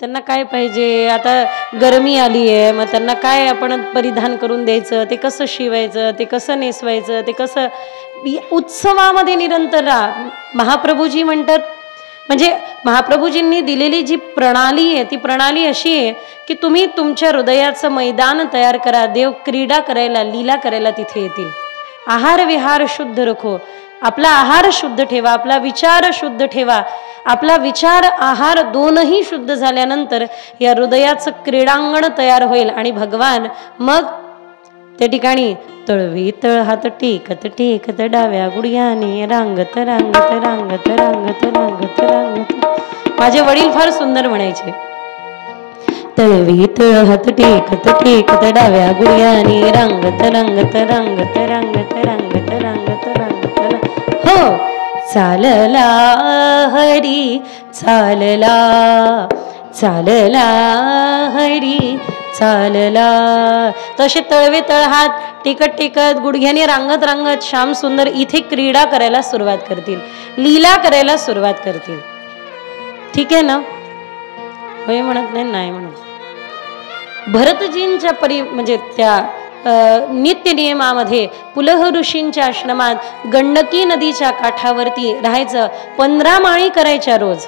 त्यांना काय पाहिजे, आता गरमी आली आहे, मग त्यांना काय आपण परिधान करून द्यायचं, ते कसं शिवायचं, ते कसं नेसवायचं, ते कसं उत्सवामध्ये निरंतर राहा. महाप्रभूजी म्हणतात, म्हणजे महाप्रभूजींनी दिलेली जी प्रणाली आहे ती प्रणाली अशी आहे की तुम्ही तुमच्या हृदयाचं मैदान तयार करा, देव क्रीडा करायला, लीला करायला तिथे येतील. आहार विहार शुद्ध रखो, आपला आहार शुद्ध ठेवा, आपला विचार शुद्ध ठेवा. आपला विचार आहार दोनही शुद्ध झाल्यानंतर या हृदयाचं क्रीडांगण तयार होईल आणि भगवान मग त्या ठिकाणी तळवी तळ हात टेकत टेकत डाव्या गुडघ्याने रांगत रांगत रांगत रांगत रांगत रांगत. माझे वडील फार सुंदर म्हणायचे, तळवी तळ हात टेकत टेकत डाव्या गुडघ्याने रांगत रांगत रांगत रांगत रांगत रांगत रांगत. हो, चालला हरी चालला, चालला हरी चालला. तसे तळवे तळ हात टेकत टेकत गुडघ्याने रांगत रांगत श्याम सुंदर इथे क्रीडा करायला सुरुवात करतील, लीला करायला सुरुवात करतील. ठीक आहे ना? होय म्हणत नाही, नाही म्हणत. भरतजींच्या म्हणजे त्या नित्य नियमामध्ये पुलह ऋषींच्या आश्रमात गंडकी नदीच्या काठावरती राहायचं, 15 माळी करायच्या रोज,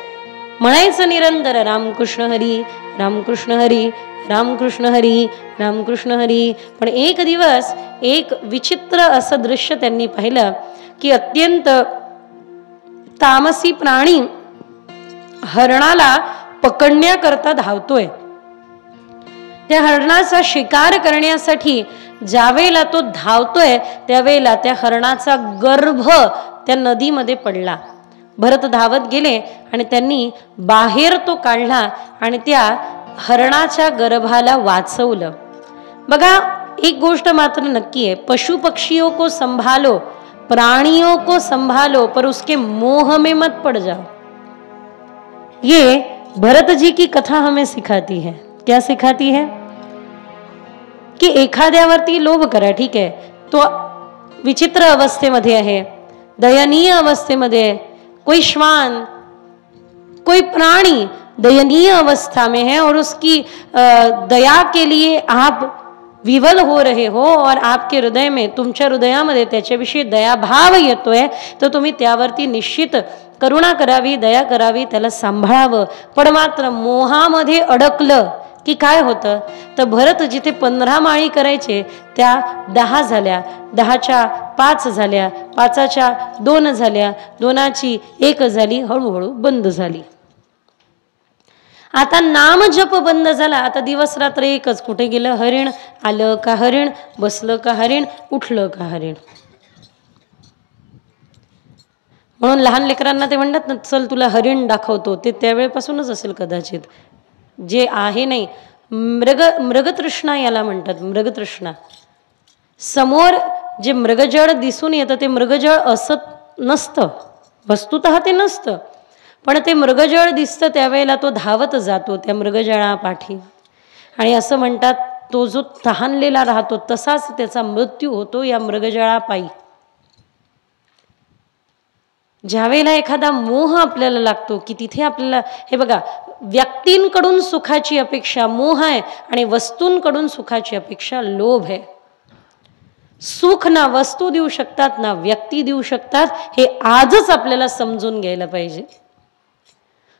म्हणायचं निरंतर रामकृष्ण हरी रामकृष्ण हरी रामकृष्ण हरी रामकृष्ण हरी. पण एक दिवस एक विचित्र असं दृश्य त्यांनी पाहिलं की अत्यंत तामसी प्राणी हरणाला पकडण्याकरता धावतोय. त्या हरणाचा शिकार करण्यासाठी ज्यावेळेला तो धावतोय त्यावेळेला त्या हरणाचा गर्भ त्या नदीमध्ये पडला. भरत धावत गेले आणि त्यांनी बाहेर तो काढला आणि त्या हरणाच्या गर्भाला वाचवलं. बघा, एक गोष्ट मात्र नक्की है, पशु पक्षियों को संभालो, प्राणियों को संभालो, पर उसके मोह में मत पड़ जाओ. ये भरत जी की कथा हमें सिखाती है. क्या सिखाती है? की एखाद्यावरती लोभ करा, ठीक आहे, तो विचित्र अवस्थेमध्ये आहे, दयनीय अवस्थेमध्ये आहे. कोई श्वान, कोई प्राणी दयनीय अवस्था में है और उसकी दया के लिए आप विवल हो रहे हो और आपके हृदय में, तुमच्या हृदयामध्ये त्याच्याविषयी दयाभाव येतोय, तर तुम्ही त्यावरती निश्चित करुणा करावी, दया करावी, त्याला सांभाळावं. पण मात्र मोहामध्ये अडकलं की काय होतं, तर भरत जिथे 15 माळी करायचे त्या 10 झाल्या, 10च्या 5 झाल्या, 5च्या 2 झाल्या, 2ची 1 झाली, हळूहळू बंद झाली. आता नाम जप बंद झाला. आता दिवस रात्र एकच, कुठे गेलं हरिण, आलं का हरिण, बसलं का हरिण, उठलं का हरिण. म्हणून लहान लेकरांना ते म्हणतात ना, चल तुला हरिण दाखवतो, ते त्यावेळेपासूनच असेल कदाचित. जे आहे नाही, मृगतृष्णा याला म्हणतात, मृगतृष्णा. समोर जे मृगजळ दिसून येतं ते मृगजळ असत नसतं, वस्तुतः ते नसतं, पण ते मृगजळ दिसतं त्यावेळेला तो धावत जातो त्या मृगजळापाठी. आणि असं म्हणतात, तो जो तहानलेला राहतो तसाच त्याचा मृत्यू होतो या मृगजळापायी. ज्यावेळेला एखादा मोह आपल्याला लागतो की तिथे आपल्याला, हे बघा, व्यक्तींकडून सुखाची अपेक्षा मोह आहे आणि वस्तूंकडून सुखाची अपेक्षा लोभ आहे. सुख ना वस्तू देऊ शकतात ना व्यक्ती देऊ शकतात, हे आजच आपल्याला समजून घ्यायला पाहिजे.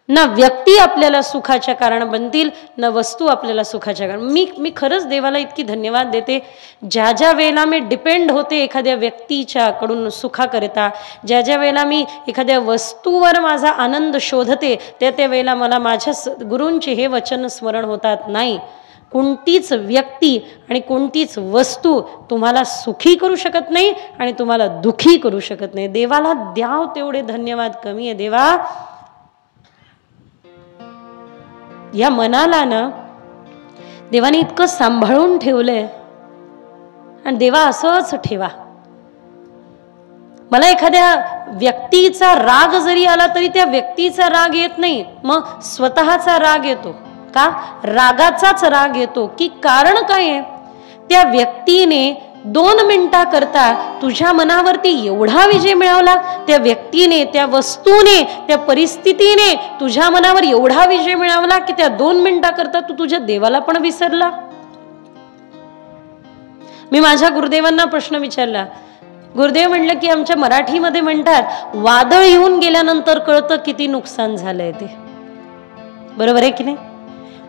ना व्यक्ती आपल्याला सुखाच्या कारण बनतील, ना वस्तू आपल्याला सुखाच्या कारण. मी खरंच देवाला इतकी धन्यवाद देते, ज्या ज्या वेळेला मी डिपेंड होते एखाद्या व्यक्तीच्या कडून सुखाकरिता, ज्या ज्या वेळेला मी एखाद्या वस्तूवर माझा आनंद शोधते, त्या त्या वेळेला मला माझ्या गुरूंचे हे वचन स्मरण होतात, नाही, कोणतीच व्यक्ती आणि कोणतीच वस्तू तुम्हाला सुखी करू शकत नाही आणि तुम्हाला दुखी करू शकत नाही. देवाला द्याव तेवढे धन्यवाद कमी आहे. देवा, या मनाला ना देवाने इतकं सांभाळून ठेवलंय, आणि देवा असंच ठेवा. मला एखाद्या व्यक्तीचा राग जरी आला तरी त्या व्यक्तीचा राग येत नाही, मग स्वतःचा राग येतो. का? रागाचाच राग येतो. की कारण काय आहे? त्या व्यक्तीने 2 मिनिटाकरता तुझ्या मनावरती एवढा विजय मिळवला, त्या व्यक्तीने, त्या वस्तूने, त्या परिस्थितीने तुझ्या मनावर एवढा विजय मिळवला की त्या 2 मिनिटाकरता तू तुझ्या देवाला पण विसरला. मी माझ्या गुरुदेवांना प्रश्न विचारला. गुरुदेव म्हणलं की आमच्या मराठीमध्ये म्हणतात वादळ येऊन गेल्यानंतर कळतं किती नुकसान झालंय ते. बरोबर आहे की नाही?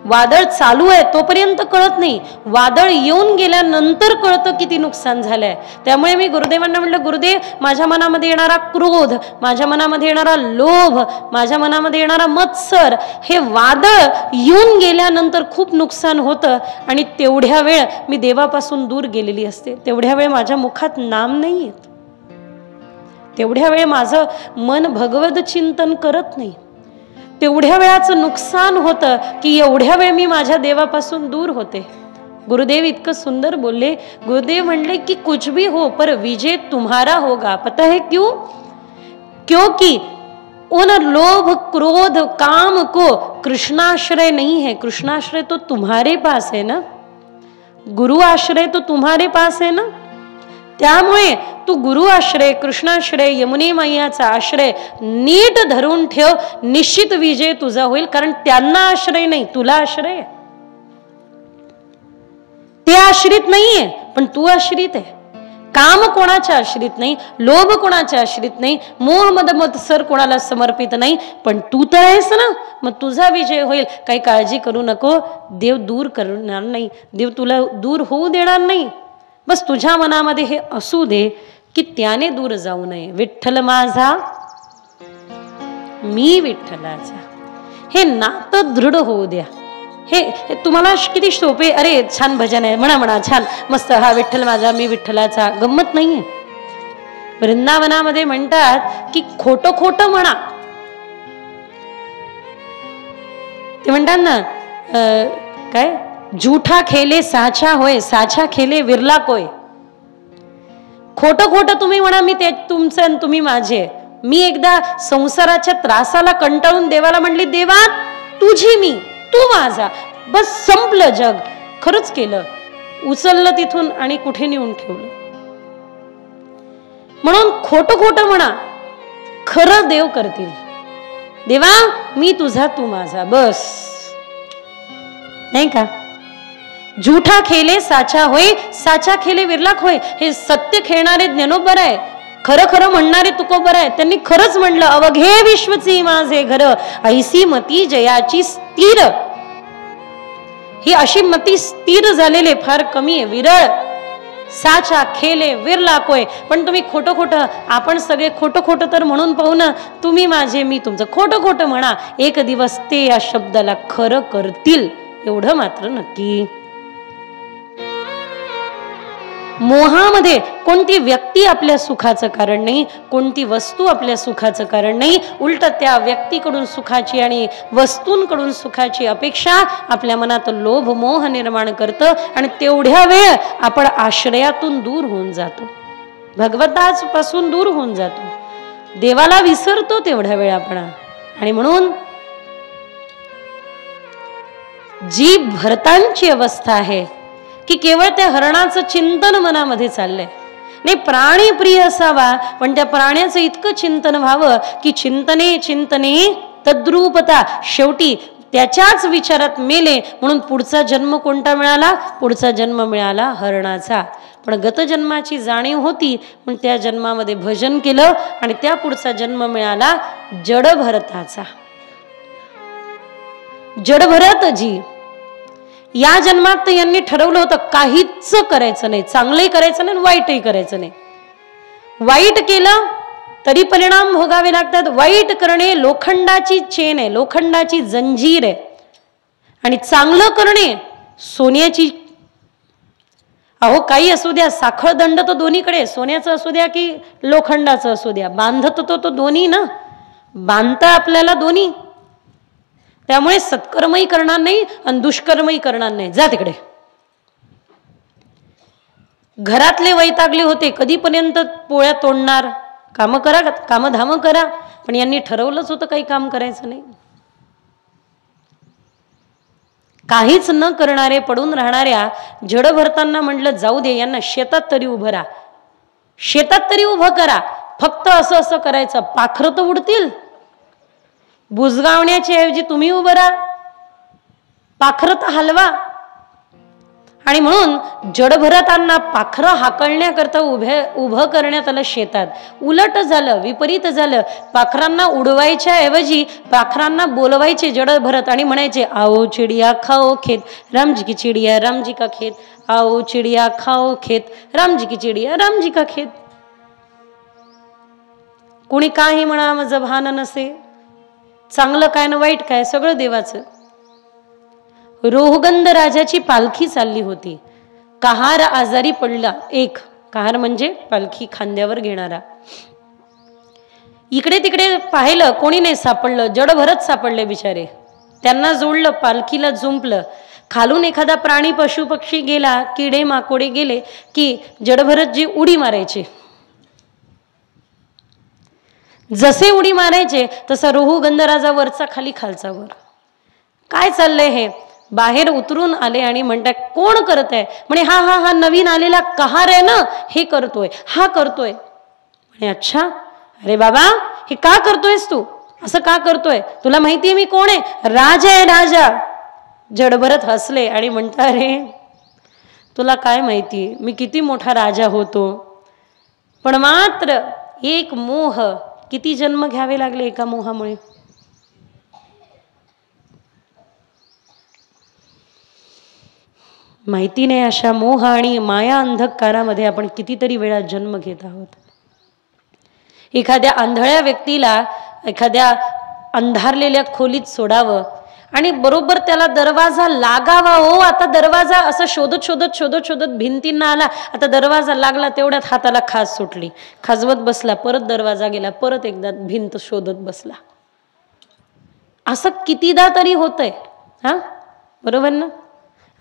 वादळ चालू आहे तोपर्यंत कळत नाही, वादळ येऊन गेल्यानंतर कळतं किती नुकसान झालंय. त्यामुळे मी गुरुदेवांना म्हणलं, गुरुदेव माझ्या मनामध्ये येणारा क्रोध, माझ्या मनामध्ये येणारा लोभ, माझ्या मनामध्ये येणारा मत्सर, हे वादळ येऊन गेल्यानंतर खूप नुकसान होतं. आणि तेवढ्या वेळ मी देवापासून दूर गेलेली असते, तेवढ्या वेळ माझ्या मुखात नाम नाही येत, तेवढ्या वेळ माझं मन भगवत चिंतन करत नाही. तेवढ्या वेळाचं नुकसान होतं की एवढ्या वेळ मी माझ्या देवापासून दूर होते. गुरुदेव इतकं सुंदर बोलले. गुरुदेव म्हणले की कुछ भी हो पर विजय तुम्हारा होगा. पता है क्यों? क्योंकि उन लोभ क्रोध काम को कृष्णाश्रय नहीं है. कृष्णाश्रय तो तुम्हारे पास है ना, गुरु आश्रय तो तुम्हारे पास है ना. त्यामुळे तू गुरु आश्रय, कृष्णाश्रय, यमुने मैयाचा आश्रय नीट धरून ठेव, निश्चित विजय तुझा होईल. कारण त्यांना आश्रय नाही, तुला आश्रय. ते आश्रित नाहीये पण तू आश्रित आहे. काम कोणाच्या आश्रित नाही, लोभ कोणाच्या आश्रित नाही, मोह मद मत्सर कोणाला समर्पित नाही, पण तू तर आहेस ना, मग तुझा विजय होईल. काही काळजी करू नको, देव दूर करणार नाही, देव तुला दूर होऊ देणार नाही. बस तुझ्या मनामध्ये हे असू दे की त्याने दूर जाऊ नये. विठ्ठल माझा मी विठ्ठलाचा, हे नातं दृढ होऊ द्या. हे तुम्हाला किती सोपे, अरे छान भजन आहे, म्हणा म्हणा, छान मस्त, हा विठ्ठल माझा मी विठ्ठलाचा. गंमत नाहीये. वृंदावनामध्ये म्हणतात की खोटं खोटं म्हणा. ते म्हणतात ना काय, झूठा खेले साचा होय, साचा खेले विरला कोय. खोटं खोटं तुम्ही म्हणा, मी ते तुमचं आणि तुम्ही माझे. मी एकदा संसाराच्या त्रासाला कंटाळून देवाला म्हणली, देवा तुझी मी, तू माझा, बस संपलं जग. खरंच केलं, उचललं तिथून आणि कुठे नेऊन ठेवलं. म्हणून खोटं खोटं म्हणा, खरं देव करतील. देवा मी तुझा तू माझा, बस. नाही का? झूठा खेले साचा होय, साचा खेले विरलाक होय. हे सत्य खेळणारे ज्ञानोबर आहे, खरं खरं म्हणणारे तुकोबर आहे. त्यांनी खरंच म्हणलं, अवघे विश्वची माझे घर, ऐसी मती जयाची स्थिर. ही अशी मती स्थिर झालेले फार कमी आहे, विरळ. साचा खेले विरला कोय. पण तुम्ही खोटं खोटं, आपण सगळे खोटं खोटं तर म्हणून पाहू ना, तुम्ही माझे मी तुमचं. खोटं खोटं म्हणा, एक दिवस ते या शब्दाला खरं करतील, एवढं मात्र नक्की. मोहामध्ये कोणती व्यक्ती आपल्या सुखाचं कारण नाही, कोणती वस्तू आपल्या सुखाचं कारण नाही. उलट त्या व्यक्तीकडून सुखाची आणि वस्तूंकडून सुखाची अपेक्षा आपल्या मनात लोभ मोह निर्माण करतं. आणि तेवढ्या वेळ आपण आश्रयातून दूर होऊन जातो, भगवंतापासून दूर होऊन जातो, देवाला विसरतो तेवढ्या वेळ आपण. आणि म्हणून जी भरतांची अवस्था आहे की केवळ त्या हरणाचं चिंतन मनामध्ये चाललंय. नाही, प्राणी प्रिय असावा, पण त्या प्राण्याचं इतकं चिंतन व्हावं की चिंतने चिंतने तद्रूपता. शेवटी त्याच्याच विचारात मेले. म्हणून पुढचा जन्म कोणता मिळाला? पुढचा जन्म मिळाला हरणाचा. पण गतजन्माची जाणीव होती, पण त्या जन्मामध्ये भजन केलं आणि त्या पुढचा जन्म मिळाला जडभरताचा. जडभरत जी या जन्मात यांनी ठरवलं होतं काहीच करायचं नाही, चांगलंही करायचं नाही, वाईटही करायचं नाही. वाईट केलं तरी परिणाम भोगावे लागतात. वाईट करणे लोखंडाची चेन आहे, लोखंडाची जंजीर आहे. आणि चांगलं करणे सोन्याची. अहो काही असू द्या, साखळ दंड तो दोन्हीकडे, सोन्याचं असू द्या की लोखंडाचं असू द्या, बांधत तो दोन्ही ना, बांधता आपल्याला दोन्ही. त्यामुळे सत्कर्मही करणार नाही आणि दुष्कर्मही करणार नाही. जा तिकडे. घरातले वैतागले होते, कधीपर्यंत पोळ्या तोडणार, काम करा, कामधाम करा. पण यांनी ठरवलंच होतं काही काम करायचं नाही. काहीच न करणारे पडून राहणाऱ्या जडभरतांना म्हटलं जाऊ दे, यांना शेतात तरी उभं राहा, शेतात तरी उभं करा. फक्त असं असं करायचं, पाखरं तर उडतील. बुजगावण्याच्या ऐवजी तुम्ही उभं राहा, पाखरं तर हलवा. आणि म्हणून जडभरतांना पाखरं हाकलण्याकरता उभं करण्यात आलं शेतात. उलट झालं, विपरीत झालं. पाखरांना उडवायच्या ऐवजी पाखरांना बोलवायचे जडभरत आणि म्हणायचे आओ चिडिया खाओ खेत, रामजी की चिडिया रामजी का खेत, आओ चिडिया खाओ खेत, रामजी की चिडिया रामजी का खेत. कोणी काही म्हणा माझं भान नसे, चांगलं काय ना वाईट काय सगळं देवाचं. रोहगंध राजाची पालखी चालली होती. कहार आजारी पडला. एक कहार म्हणजे पालखी खांद्यावर घेणारा. इकडे तिकडे पाहिलं, कोणी नाही सापडलं. जडभरत सापडले बिचारे. त्यांना जोडलं, पालखीला जुंपलं. खालून एखादा प्राणी पशु पक्षी गेला, किडे माकोडे गेले की जडभरत जी उडी मारायचे, जसे उडी मारायचे तसा रोहगंध राजा वरचा खाली खालचा वर. काय चाललंय हे? बाहेर उतरून आले आणि म्हणतात कोण करत आहे? म्हणे हा हा हा नवीन आलेला कहार आहे ना, हे करतोय, हा करतोय. म्हणे अच्छा, अरे बाबा हे का करतोयस तू? असं का करतोय? तुला माहितीये मी कोण आहे? राजा आहे, राजा. जडभरत हसले आणि म्हणता अरे तुला काय माहिती मी किती मोठा राजा होतो, पण मात्र एक मोह, किती जन्म घ्यावे लागले एका मोहामुळे. माहिती नाही अशा मोह आणि माया अंधकारामध्ये आपण कितीतरी वेळा जन्म घेत आहोत. एखाद्या आंधळ्या व्यक्तीला एखाद्या अंधारलेल्या खोलीत सोडावं आणि बरोबर त्याला दरवाजा लागावा. हो, आता दरवाजा असं शोधत शोधत शोधत शोधत भिंतींना आला. आता दरवाजा लागला, तेवढ्यात हाताला खाज सुटली, खाजवत बसला, परत दरवाजा गेला, परत एकदा भिंत शोधत बसला. असं कितीदा तरी होतंय. हा बरोबर ना?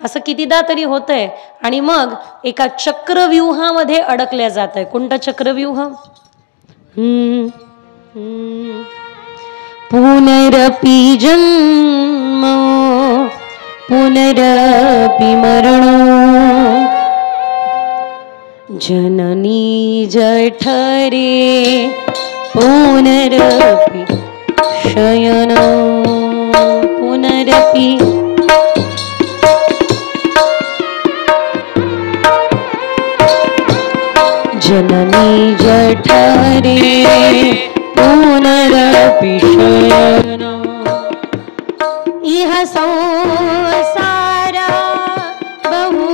असं कितीदा तरी होतंय. आणि मग एका चक्रव्यूहामध्ये अडकल्या जात आहे. कोणता चक्रव्यूह? पुनरपि जन्म पुनरपि मरण जननी जठरे पुनरपि शयन पुनरपि जननी जठरे पुनरपि शयन इह संसार बहु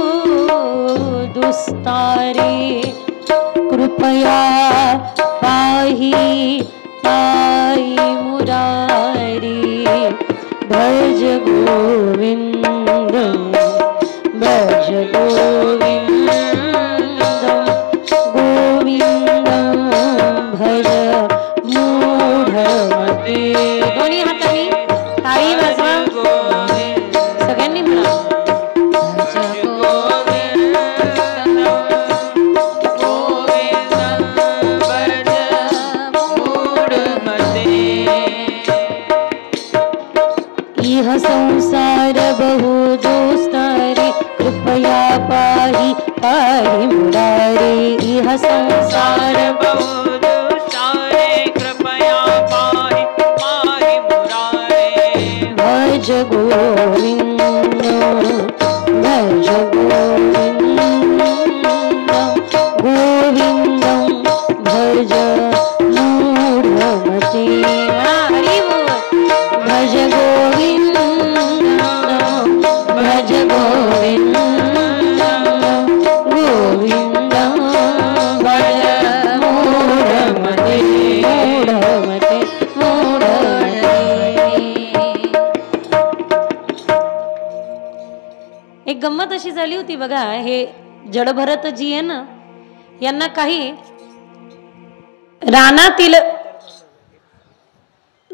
दुस्तारे कृपया पाहि पाहि मुरारी भज गोविंद भज गोविंद गोविंद भज मूढमते. दोन्ही हातांनी टाळी वाजवा, सगळ्यांनी म्हणा इह संसार बहु दुस्तारे कृपया पाहि पाहि मुरारी. इह संसार बहु दुस्तारे कृपया पाहि पाहि मुरारी भज गोविंद भज गोविंद गोविंद भज मूढमते. हरि बोल. भज गोविंद भज गोविंद गोविंद भज मूढमते मूढमते मूढमते. एक गंमत अशी झाली होती बघा. हे जडभरत जी आहे ना, यांना काही रानातील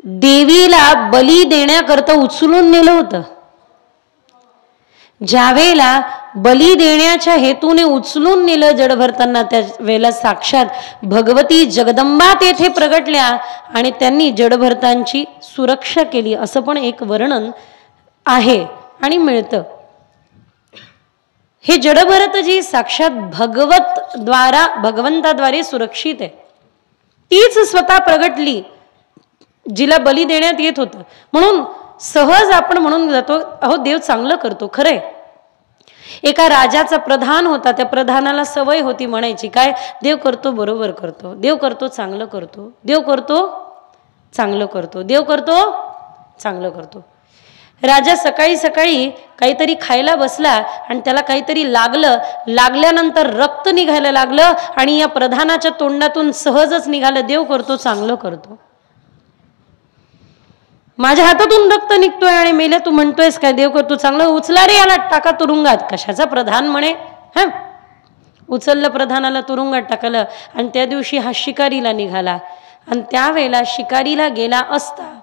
देवीला बली देण्याकरता उचलून नेलं होतं. ज्यावेळेला बली देण्याच्या हेतूने उचलून नेलं जडभरतांना, त्या वेळेला साक्षात भगवती जगदंबा तेथे प्रगटल्या आणि त्यांनी जडभरतांची सुरक्षा केली, असं पण एक वर्णन आहे. आणि मिळतं. हे जडभरत जी साक्षात भगवंताद्वारे सुरक्षित आहे, तीच स्वतः प्रगटली जिला बली देण्यात येत होतं. म्हणून सहज आपण म्हणून जातो, अहो देव चांगलं करतो. खरंय, एका राजाचा प्रधान होता, त्या प्रधानाला सवय होती म्हणायची, काय, देव करतो बरोबर करतो, देव करतो चांगलं करतो, देव करतो चांगलं करतो, देव करतो चांगलं करतो. राजा सकाळी सकाळी काहीतरी खायला बसला आणि त्याला काहीतरी लागल्यानंतर रक्त निघायला लागलं आणि या प्रधानाच्या तोंडातून सहजच निघालं, देव करतो चांगलं करतो. माझ्या हातातून रक्त निघतोय आणि मेल्या तू म्हणतोयस काय देव करतो चांगलं, उचला रे याला, टाका तुरुंगात. कशाचा प्रधान म्हणे, हा उचललं प्रधानाला, तुरुंगात टाकलं. आणि त्या दिवशी हा शिकारीला निघाला आणि त्यावेळेला शिकारीला गेला असता,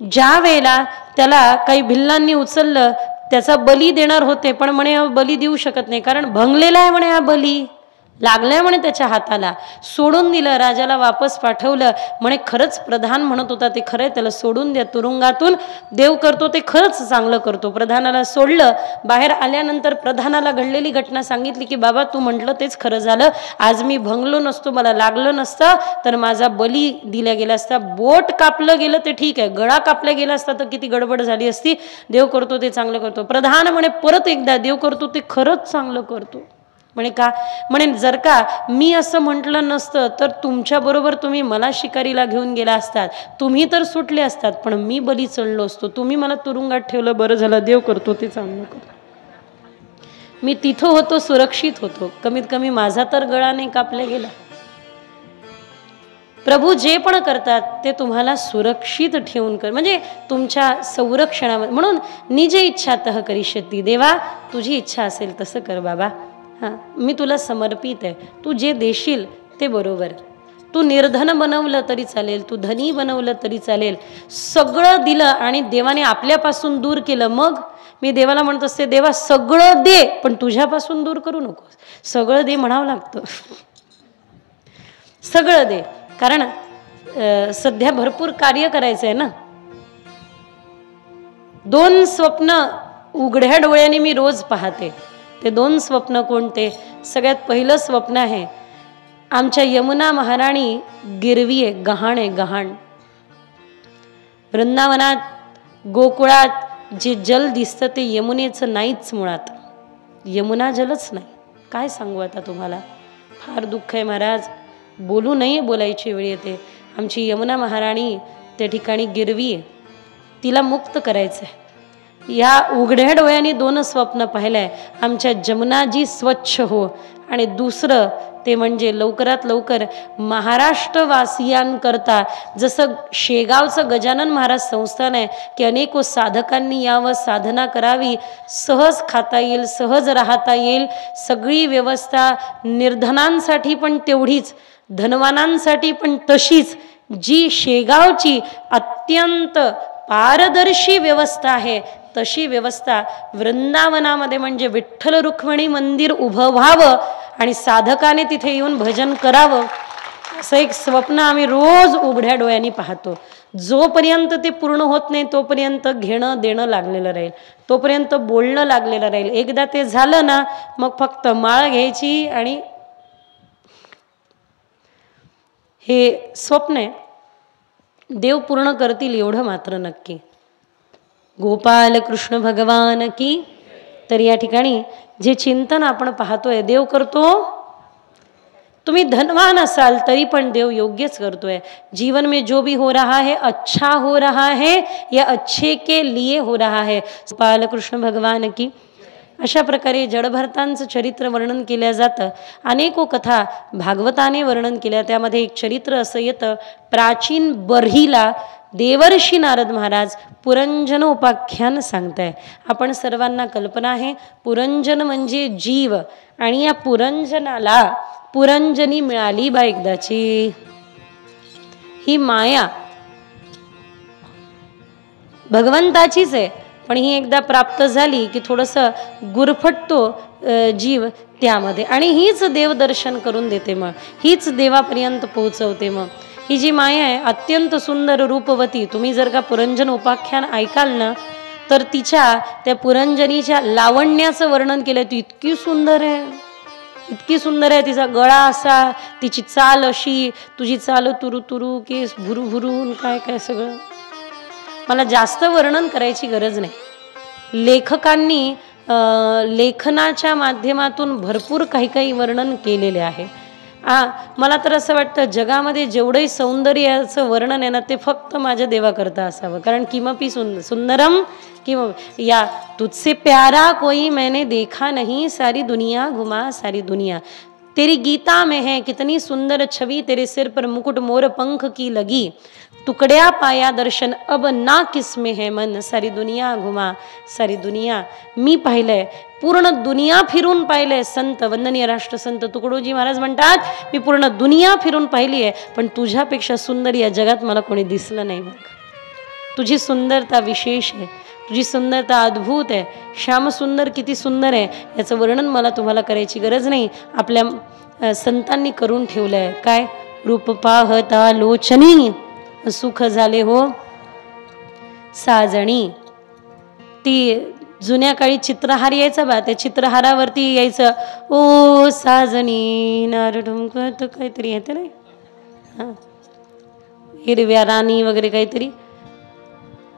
ज्या वेळेला त्याला काही भिल्लांनी उचललं, त्याचा बली देणार होते, पण म्हणे बली देऊ शकत नाही, कारण भंगलेला आहे म्हणे, हा बली लागलाय म्हणे त्याच्या हाताला. सोडून दिलं, राजाला वापस पाठवलं. म्हणे खरंच प्रधान म्हणत होता ते खरंय, त्याला सोडून द्या तुरुंगातून, देव करतो ते खरंच चांगलं करतो. प्रधानाला सोडलं. बाहेर आल्यानंतर प्रधानाला घडलेली घटना सांगितली की बाबा तू म्हटलं तेच खरं झालं, आज मी भंगलो नसतो, मला लागलं नसतं तर माझा बली दिला गेला असता. बोट कापलं गेलं ते ठीक आहे, गळा कापला गेला असता तर किती गडबड झाली असती. देव करतो ते चांगलं करतो. प्रधान म्हणे परत एकदा, देव करतो ते खरंच चांगलं करतो. म्हणे का, म्हणे जर का मी असं म्हटलं नसतं तर तुमच्या बरोबर तुम्ही मला शिकारीला घेऊन गेला असतात, तुम्ही तर सुटले असतात, पण मी बली चढलो असतो. तुम्ही मला तुरुंगात ठेवलं, बरं झालं, देव करतो ते चांगलं करतो. मी तिथं होतो, सुरक्षित होतो, कमीत कमी माझा तर गळा नाही कापला गेला. प्रभू जे पण करतात ते तुम्हाला सुरक्षित ठेवून कर, म्हणजे तुमच्या संरक्षणामध्ये. म्हणून निज इच्छातः करिष्यती, देवा तुझी इच्छा असेल तसं कर बाबा, हां मी तुला समर्पित आहे, तू जे देशील ते बरोबर. तू निर्धन बनवलं तरी चालेल, तू धनी बनवलं तरी चालेल, सगळं दिलं आणि देवाने आपल्यापासून दूर केलं, मग मी देवाला म्हणत असते, देवा सगळं दे पण तुझ्यापासून दूर करू नको. सगळं दे म्हणावं लागतं, सगळं दे, कारण सध्या भरपूर कार्य करायचं आहे ना. 2 स्वप्न उघड्या डोळ्याने मी रोज पाहते. ते 2 स्वप्न कोणते? सगळ्यात पहिलं स्वप्न आहे, आमच्या यमुना महाराणी गिरवी आहे, गहाण आहे, गहाण. वृंदावनात गोकुळात जे जल दिसतं ते यमुनेचं नाहीच, मुळात यमुना जलच नाही. काय सांगू आता तुम्हाला, फार दुःख आहे महाराज, बोलू नाही, बोलायची वेळ येते. आमची यमुना महाराणी त्या ठिकाणी गिरवी आहे, तिला मुक्त करायचं आहे. या उघड्या डोळ्यांनी 2 स्वप्न पाहिलंय, आमच्या जमुनाजी स्वच्छ हो, आणि दुसरं ते म्हणजे लवकरात लवकर महाराष्ट्रवासियांकरता, जसं शेगावचं गजानन महाराज संस्थान आहे की अनेको साधकांनी यावं, साधना करावी, सहज खाता येईल, सहज राहता येईल, सगळी व्यवस्था निर्धनांसाठी पण तेवढीच, धनवानांसाठी पण तशीच, जी शेगावची अत्यंत पारदर्शी व्यवस्था आहे तशी व्यवस्था वृंदावनामध्ये, म्हणजे विठ्ठल रुक्मिणी मंदिर उभं व्हावं आणि साधकाने तिथे येऊन भजन करावं, असं एक स्वप्न आम्ही रोज उघड्या डोळ्यांनी पाहतो. जोपर्यंत ते पूर्ण होत नाही तोपर्यंत घेणं देणं लागलेलं राहील, तोपर्यंत बोलणं लागलेलं राहील. एकदा ते झालं ना मग फक्त माळ घ्यायची आणि हे स्वप्न आहे, देव पूर्ण करतील एवढं मात्र नक्की. गोपाल कृष्ण भगवान की. तर या ठिकाणी जे चिंतन आपण पाहतोय, देव करतो, तुम्ही धनवान असाल तरी पण देव योग्यच करतोय. जीवन में जो भी हो रहा है अच्छा हो रहा है, या अच्छे के लिए हो रहा है. गोपाल कृष्ण भगवान की. अशा प्रकारे जडभरतांचं चरित्र वर्णन केलं जातं. अनेको कथा भागवताने वर्णन केल्या, त्यामध्ये एक चरित्र असं येतं, प्राचीन बर्हीला देवर्षी नारद महाराज पुरंजन उपाख्यान सांगताय. आपण सर्वांना कल्पना आहे, पुरंजन म्हणजे जीव, आणि या पुरंजनाला पुरंजनी मिळाली बा एकदाची. ही माया भगवंताचीच आहे, पण ही एकदा प्राप्त झाली की थोडंसं गुरफटतो जीव त्यामध्ये, आणि हीच देवदर्शन करून देते, मग हीच देवापर्यंत पोहोचवते. मग ही जी माया आहे अत्यंत सुंदर रूपवती. तुम्ही जर का पुरंजन उपाख्यान ऐकाल ना तर तिच्या त्या पुरंजनीच्या लावण्याचं वर्णन केलं. ती इतकी सुंदर आहे, इतकी सुंदर आहे. तिचा गळा असा, तिची चाल अशी, तुझी चाल तुरु तुरु, केस भुरू भुरून, काय काय सगळं. मला जास्त वर्णन करायची गरज नाही. लेखकांनी लेखनाच्या माध्यमातून भरपूर काही काही वर्णन केलेले आहे. मला तर असं वाटतं जगामध्ये जेवढंही सौंदर्याचं वर्णन आहे ना, ते फक्त माझ्या देवाकरता असावं. कारण किमपि सुंदरम किम या तुझसे प्यारा कोई मैंने देखा नहीं, सारी दुनिया घुमा सारी दुनिया. तेरी गीता में है कितनी सुंदर छवि, तेरे सिर पर मुकुट मोर पंख की लगी, तुकड्या पाया दर्शन अब ना किसमें है मन, सारी दुनिया घुमा सारी दुनिया. मी पाहिलंय, पूर्ण दुनिया फिरून पाहिलंय. संत वंदनीय राष्ट्रसंत तुकडोजी महाराज म्हणतात, मी पूर्ण दुनिया फिरून पाहिली आहे, पण तुझ्यापेक्षा सुंदर या जगात मला कोणी दिसलं नाही. बघ, तुझी सुंदरता विशेष आहे, तुझी सुंदरता अद्भुत आहे. श्याम सुंदर किती सुंदर आहे याचं वर्णन मला तुम्हाला करायची गरज नाही. आपल्या संतांनी करून ठेवलंय. काय? रूप पाहता लोचनी सुख झाले हो साजणी. ती जुन्या काळी चित्रहार यायचा बा, त्या चित्रहारावरती यायचं, ओ साजणी नारढुंकत काहीतरी येते नाही, हा, हिरव्या राणी वगैरे काहीतरी.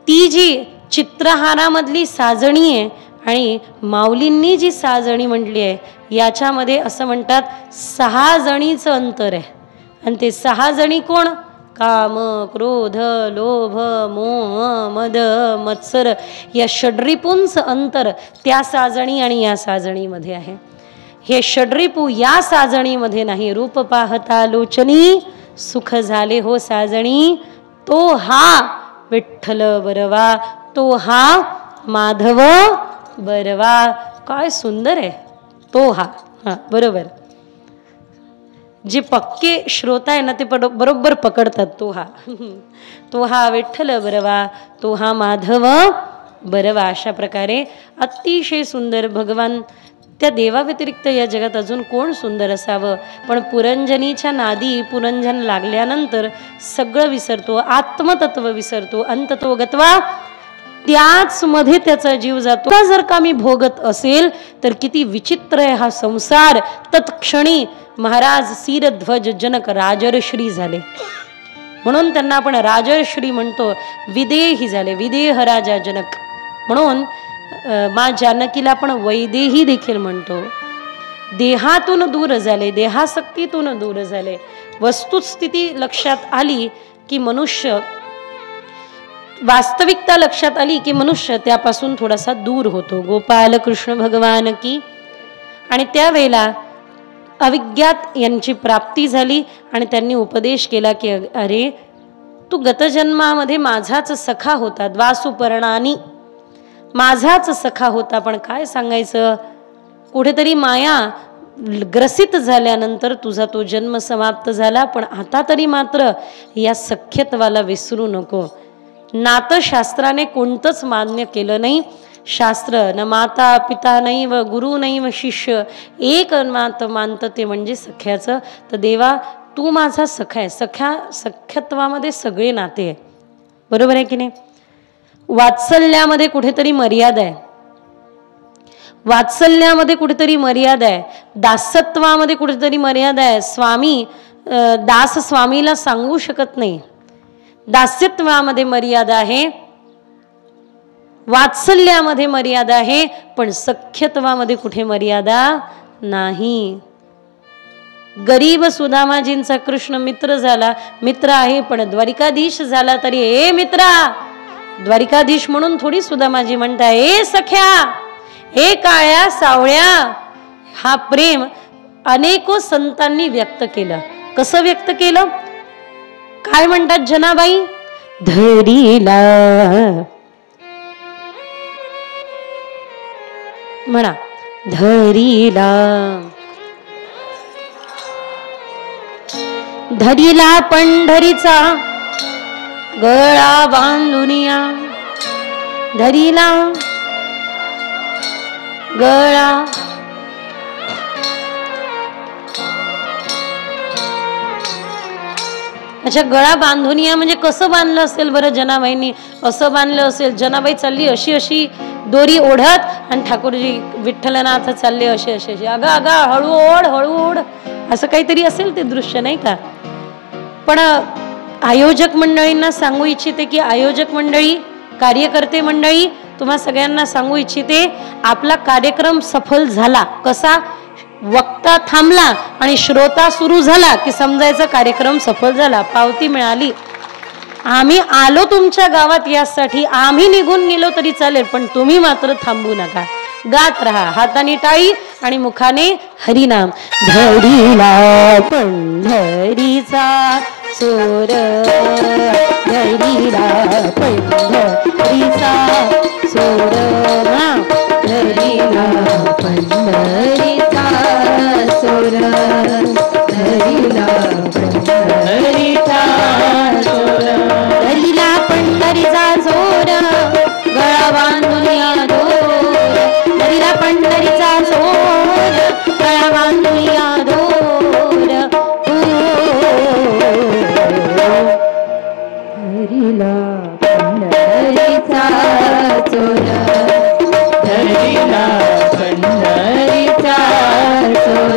ती जी चित्रहारामधली साजणी आहे आणि माऊलींनी जी साजणी म्हटली आहे, याच्यामध्ये असं म्हणतात 6 जणीचं अंतर आहे. आणि ते 6 जणी कोण? काम, क्रोध, लोभ, मोह, मद, मत्सर या षड्रिपूंचं अंतर त्या साजणी आणि या साजणीमध्ये आहे. हे षड्रिपू या साजणीमध्ये नाही. रूप पाहता लोचनी सुख झाले हो साजणी, तो हा विठ्ठल बरवा, तो हा माधव बरवा. काय सुंदर आहे तो हा. बरोबर, जे पक्के श्रोता आहे ना ते बरोबर पकडतात. तो हा विठ्ठल बरवा, तो हा माधव बरवा. अशा प्रकारे अतिशय सुंदर भगवान. त्या देवाव्यतिरिक्त या जगात अजून कोण सुंदर असावं. पण पुरंजनीच्या नादी पुरंजन लागल्यानंतर सगळं विसरतो, आत्मतत्व विसरतो. अंततो गत्वा त्याच मध्ये त्याचा जीव जातो. जर का मी भोगत असेल तर किती विचित्र आहे हा संसार. तत्क्षणी महाराज सिरध्वज जनक राजर्श्री झाले. म्हणून त्यांना आपण राजर्श्री म्हणतो. विदेही झाले, विदेह राजा जनक. म्हणून मा जानकीला आपण वैदेही देखील म्हणतो. देहातून दूर झाले, देहासक्तीतून दूर झाले. वस्तुस्थिती लक्षात आली की मनुष्य, वास्तविकता लक्षात आली की मनुष्य त्यापासून थोडासा दूर होतो. गोपाल कृष्ण भगवान की. आणि त्यावेळेला अविज्ञात यांची प्राप्ती झाली आणि त्यांनी उपदेश केला की अरे तू गतजन्मामध्ये माझाच सखा होता, द्वासुपर्णानी माझाच सखा होता. पण काय सांगायचं, कुठेतरी माया ग्रसित झाल्यानंतर तुझा तो जन्म समाप्त झाला. पण आता तरी मात्र या सख्यत्वाला विसरू नको. नातं शास्त्राने कोणतंच मान्य केलं नाही. शास्त्र न माता पिता नाही व गुरु नाही व शिष्य, एक नातं मानतं ते म्हणजे सख्याचं. तर देवा तू माझा सखा आहे. सख्यत्वामध्ये सगळे नाते आहे. बरोबर आहे की नाही? वात्सल्यामध्ये कुठेतरी मर्यादा आहे, वात्सल्यामध्ये कुठेतरी मर्यादा आहे, दासत्वामध्ये कुठेतरी मर्यादा आहे. स्वामी दास स्वामीला सांगू शकत नाही. दास्यत्वामध्ये मर्यादा आहे, वात्सल्यामध्ये मर्यादा आहे, पण सख्यत्वामध्ये कुठे मर्यादा नाही. गरीब सुदामाजींचा कृष्ण मित्र झाला, मित्र आहे पण द्वारिकाधीश झाला तरी ए मित्रा, द्वारिकाधीश म्हणून थोडी सुदामाजी म्हणताय ए सख्या, ए काळ्या सावळ्या. हा प्रेम अनेको संतांनी व्यक्त केलं. कसं व्यक्त केलं? काय म्हणतात जनाबाई? धरीला म्हणा, धरीला धरीला पंढरीचा गळा बांधुनिया, धरीला गळा अच्छा, गळा बांधून या म्हणजे कसं बांधलं असेल बरं जनाबाईंनी? असं बांधलं असेल, जनाबाई चालली अशी अशी दोरी ओढत आणि ठाकूरजी विठ्ठलनाथ चालले असे असे असे, अगं अगं हळू ओढ हळू ओढ, असं काहीतरी असेल ते दृश्य, नाही का? पण आयोजक मंडळींना सांगू इच्छिते की आयोजक मंडळी, कार्यकर्ते मंडळी, तुम्हा सगळ्यांना सांगू इच्छिते, आपला कार्यक्रम सफल झाला कसा? वक्ता थांबला आणि श्रोता सुरू झाला की समजायचा कार्यक्रम सफल झाला, पावती मिळाली. आम्ही आलो तुमच्या गावात यासाठी, आम्ही निघून गेलो तरी चालेल, पण तुम्ही मात्र थांबू नका, गात राहा, हाताने टाळी आणि मुखाने हरिनाम. धरीला पंढरीचा सोर, धरीला पंढरीचा सोर, धरीला पंढरीचा सोर, धरीला पंढरीचा सोर, धरीला पंढरीचा सोर, गळा बांधून या दोर, धरीला पंढरीचा सोर, गळा बांधून या दोर, धरीला पंढरीचा सोर, धरीला पंढरीचा सोर.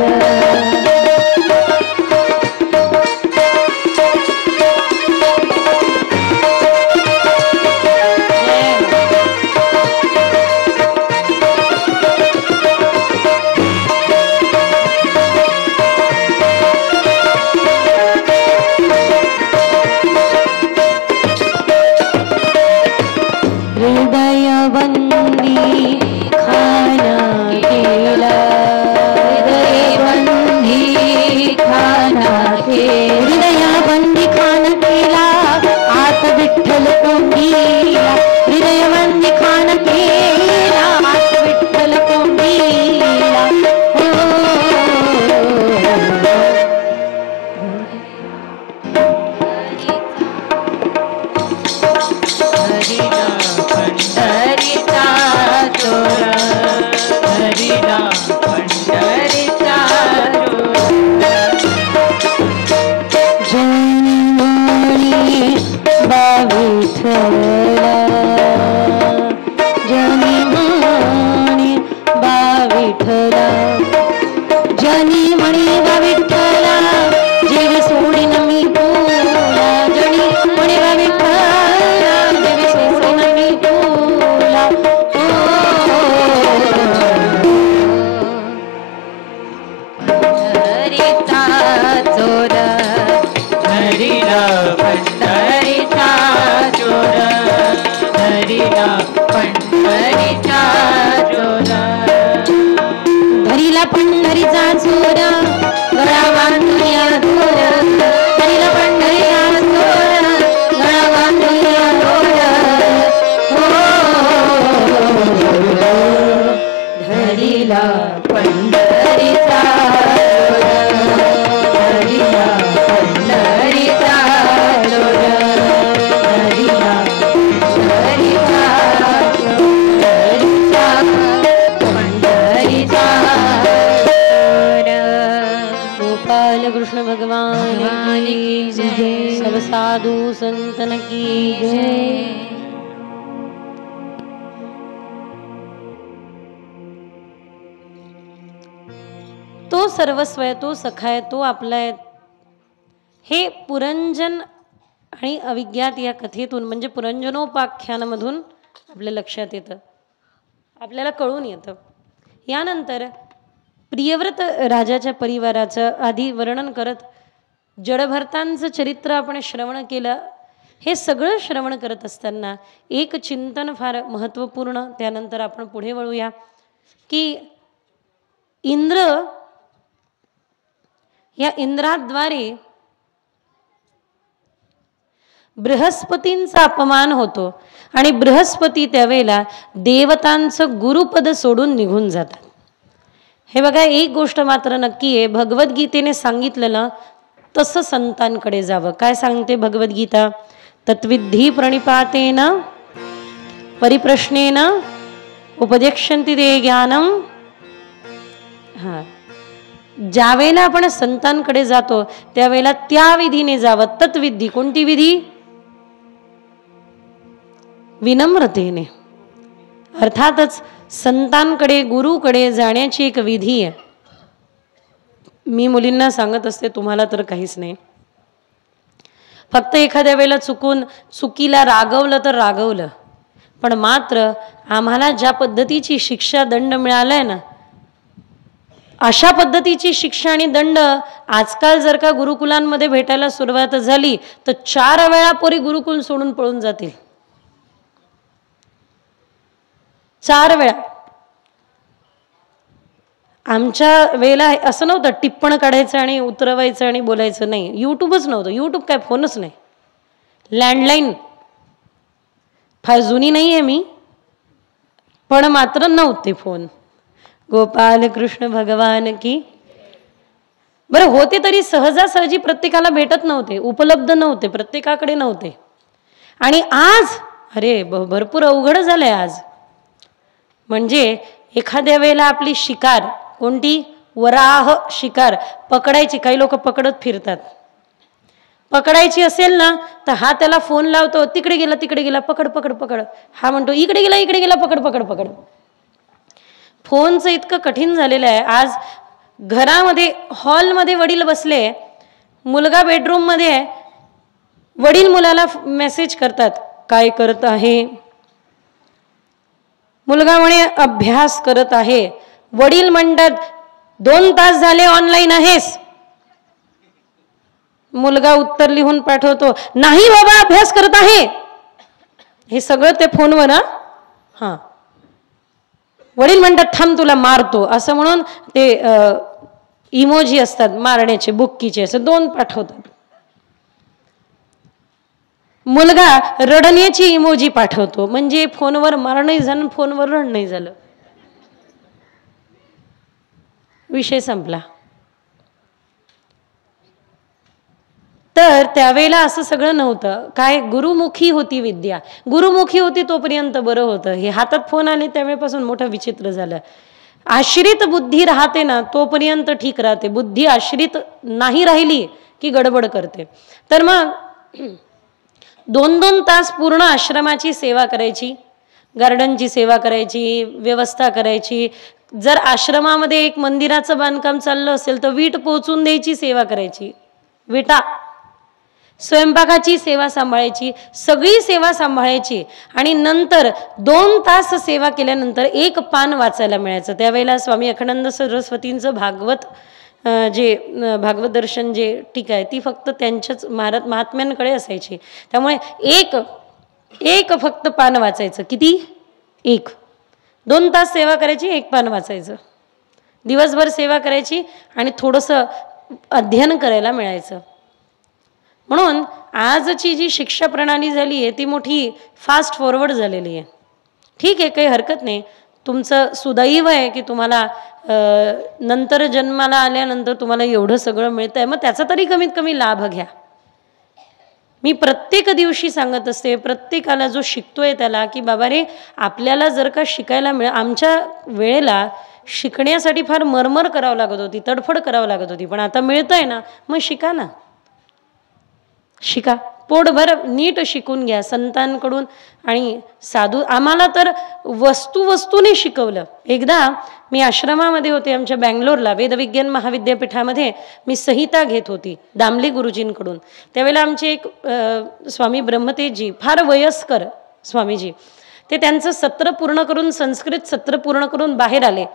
साधु संतन की जय. तो सर्वस्व आहे, तो सखा आहे, तो आपला आहे. हे पुरंजन आणि अविज्ञात या कथेतून म्हणजे पुरंजनोपाख्यानामधून आपल्या लक्षात येतं, आपल्याला कळून येतं. यानंतर प्रियव्रत राजाच्या परिवाराचं आधी वर्णन करत जडभरतांचं चरित्र आपण श्रवण केलं. हे सगळं श्रवण करत असताना एक चिंतन फार महत्त्वपूर्ण, त्यानंतर आपण पुढे वळूया की इंद्र, या इंद्राद्वारे बृहस्पतींचा अपमान होतो आणि बृहस्पती त्यावेळेला देवतांचं गुरुपद सोडून निघून जातात. हे बघा, एक गोष्ट मात्र नक्की आहे, भगवद्गीतेने सांगितलेलं तसं संतांकडे जावं. काय सांगते भगवद्गीता? तत्विधी प्रणिपातेन परिप्रश्नेन उपदेक्षन्ति ते ज्ञानम. हा, ज्या वेळेला आपण संतांकडे जातो त्यावेळेला त्या विधीने जावं. तत्विधी. कोणती विधी? विनम्रतेने. अर्थातच संतांकडे गुरुकडे जाण्याची एक विधी आहे. मी मुलींना सांगत असते, तुम्हाला तर काहीच नाही. फक्त एखाद्या वेळेला चुकीला रागवलं तर रागवलं, पण मात्र आम्हाला ज्या पद्धतीची शिक्षा दंड मिळालाय ना, अशा पद्धतीची शिक्षा आणि दंड आजकाल जर का गुरुकुलांमध्ये भेटायला सुरुवात झाली तर 4 वेळा पोरी गुरुकुल सोडून पळून जातील. 4 वेळा. आमच्या वेळेला असं नव्हतं टिप्पण काढायचं आणि उतरवायचं आणि बोलायचं. नाही, यूट्यूबच नव्हतं. यूट्यूब काय, फोनच नाही. लँडलाईन फार जुनी नाही आहे मी, पण मात्र नव्हते फोन. गोपाल कृष्ण भगवान की. बरं, होते तरी सहजासहजी प्रत्येकाला भेटत नव्हते, उपलब्ध नव्हते, प्रत्येकाकडे नव्हते. आणि आज अरे भरपूर अवघड झालंय आज. म्हणजे एखाद्या वेळेला आपली शिकार, कोणती? वराह शिकार पकडायची. काही लोक पकडत फिरतात. पकडायची असेल ना तर हा त्याला फोन लावतो, तिकडे गेला तिकडे गेला, पकड पकड पकड. हा म्हणतो इकडे गेला पकड पकड पकड. फोनचं इतकं कठीण झालेलं आहे आज. घरामध्ये हॉलमध्ये वडील बसले, मुलगा बेडरूम मध्ये आहे, वडील मुलाला मेसेज करतात, काय करत आहे? मुलगा म्हणे अभ्यास करत आहे. वडील म्हणतात 2 तास झाले ऑनलाईन आहेस? मुलगा उत्तर लिहून पाठवतो, नाही बाबा अभ्यास करत आहे. हे सगळं ते फोनवर. हा, वडील म्हणतात थांब तुला मारतो, असं म्हणून ते इमोजी असतात मारण्याचे, बुक्कीचे, असं 2 पाठवतात. मुलगा रडण्याची इमोजी पाठवतो, म्हणजे फोनवर मारणंही झालं, फोनवर रडणंही झालं, विषय संपला. तर त्यावेळेला असं सगळं नव्हतं. काय? गुरुमुखी होती विद्या. गुरुमुखी होती तोपर्यंत बरं होतं. हे हातात फोन आले त्यावेळेपासून मोठं विचित्र झालं. आश्रित बुद्धी राहते ना तोपर्यंत ठीक राहते. बुद्धी आश्रित नाही राहिली की गडबड करते. तर मग 2-2 तास पूर्ण आश्रमाची सेवा करायची, गार्डनची सेवा करायची, व्यवस्था करायची. जर आश्रमामध्ये एक मंदिराचं बांधकाम चाललं असेल तर वीट पोहोचून द्यायची, सेवा करायची, विटा, स्वयंपाकाची सेवा सांभाळायची, सगळी सेवा सांभाळायची. आणि नंतर 2 तास सेवा केल्यानंतर 1 पान वाचायला मिळायचं. त्यावेळेला स्वामी अखंडानंद सरस्वतींचं भागवत दर्शन जे टीका आहे ती फक्त त्यांच्याच महात्म्यांकडे असायची. त्यामुळे एक फक्त पान वाचायचं. किती? 1. 2 तास सेवा करायची, 1 पान वाचायचं. दिवसभर सेवा करायची आणि थोडंसं अध्ययन करायला मिळायचं. म्हणून आजची जी शिक्षा प्रणाली झाली आहे ती मोठी फास्ट फॉरवर्ड झालेली आहे. ठीक आहे, काही हरकत नाही. तुमचं सुदैव आहे की तुम्हाला नंतर जन्माला आल्यानंतर तुम्हाला एवढं सगळं मिळतंय, मग त्याचा तरी कमीत कमी लाभ घ्या. मी प्रत्येक दिवशी सांगत असते प्रत्येकाला जो शिकतोय त्याला की बाबा रे, आपल्याला जर का शिकायला आमच्या वेळेला शिकण्यासाठी फार मरमर करावं लागत होती, तडफड करावं लागत होती, पण आता मिळतंय ना, मग शिका ना, शिका, पोटभर नीट शिकून घ्या संतांकडून. आणि साधू आम्हाला तर वस्तूने शिकवलं. एकदा मी आश्रमामध्ये होते आमच्या बँगलोरला, वेदविज्ञान महाविद्यापीठामध्ये मी संहिता घेत होती दामले गुरुजींकडून. त्यावेळेला आमचे एक स्वामी ब्रह्मतेजी, फार वयस्कर स्वामीजी, ते त्यांचं सत्र पूर्ण करून, संस्कृत सत्र पूर्ण करून बाहेर आले.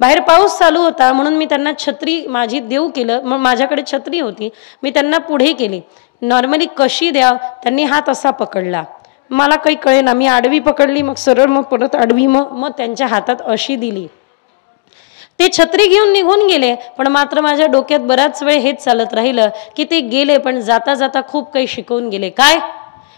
बाहेर पाऊस चालू होता म्हणून मी त्यांना छत्री माझी देऊ केलं. मग माझ्याकडे छत्री होती, मी त्यांना पुढे केली. नॉर्मली कशी द्याव, त्यांनी हात असा पकडला, मला काही कळेना, मी आडवी पकडली, मग सरळ, मग परत आडवी, मग त्यांच्या हातात अशी दिली. ते छत्री घेऊन निघून गेले. पण मात्र माझ्या डोक्यात बराच वेळ हेच चालत राहिलं की ते गेले पण जाता जाता खूप काही शिकवून गेले. काय?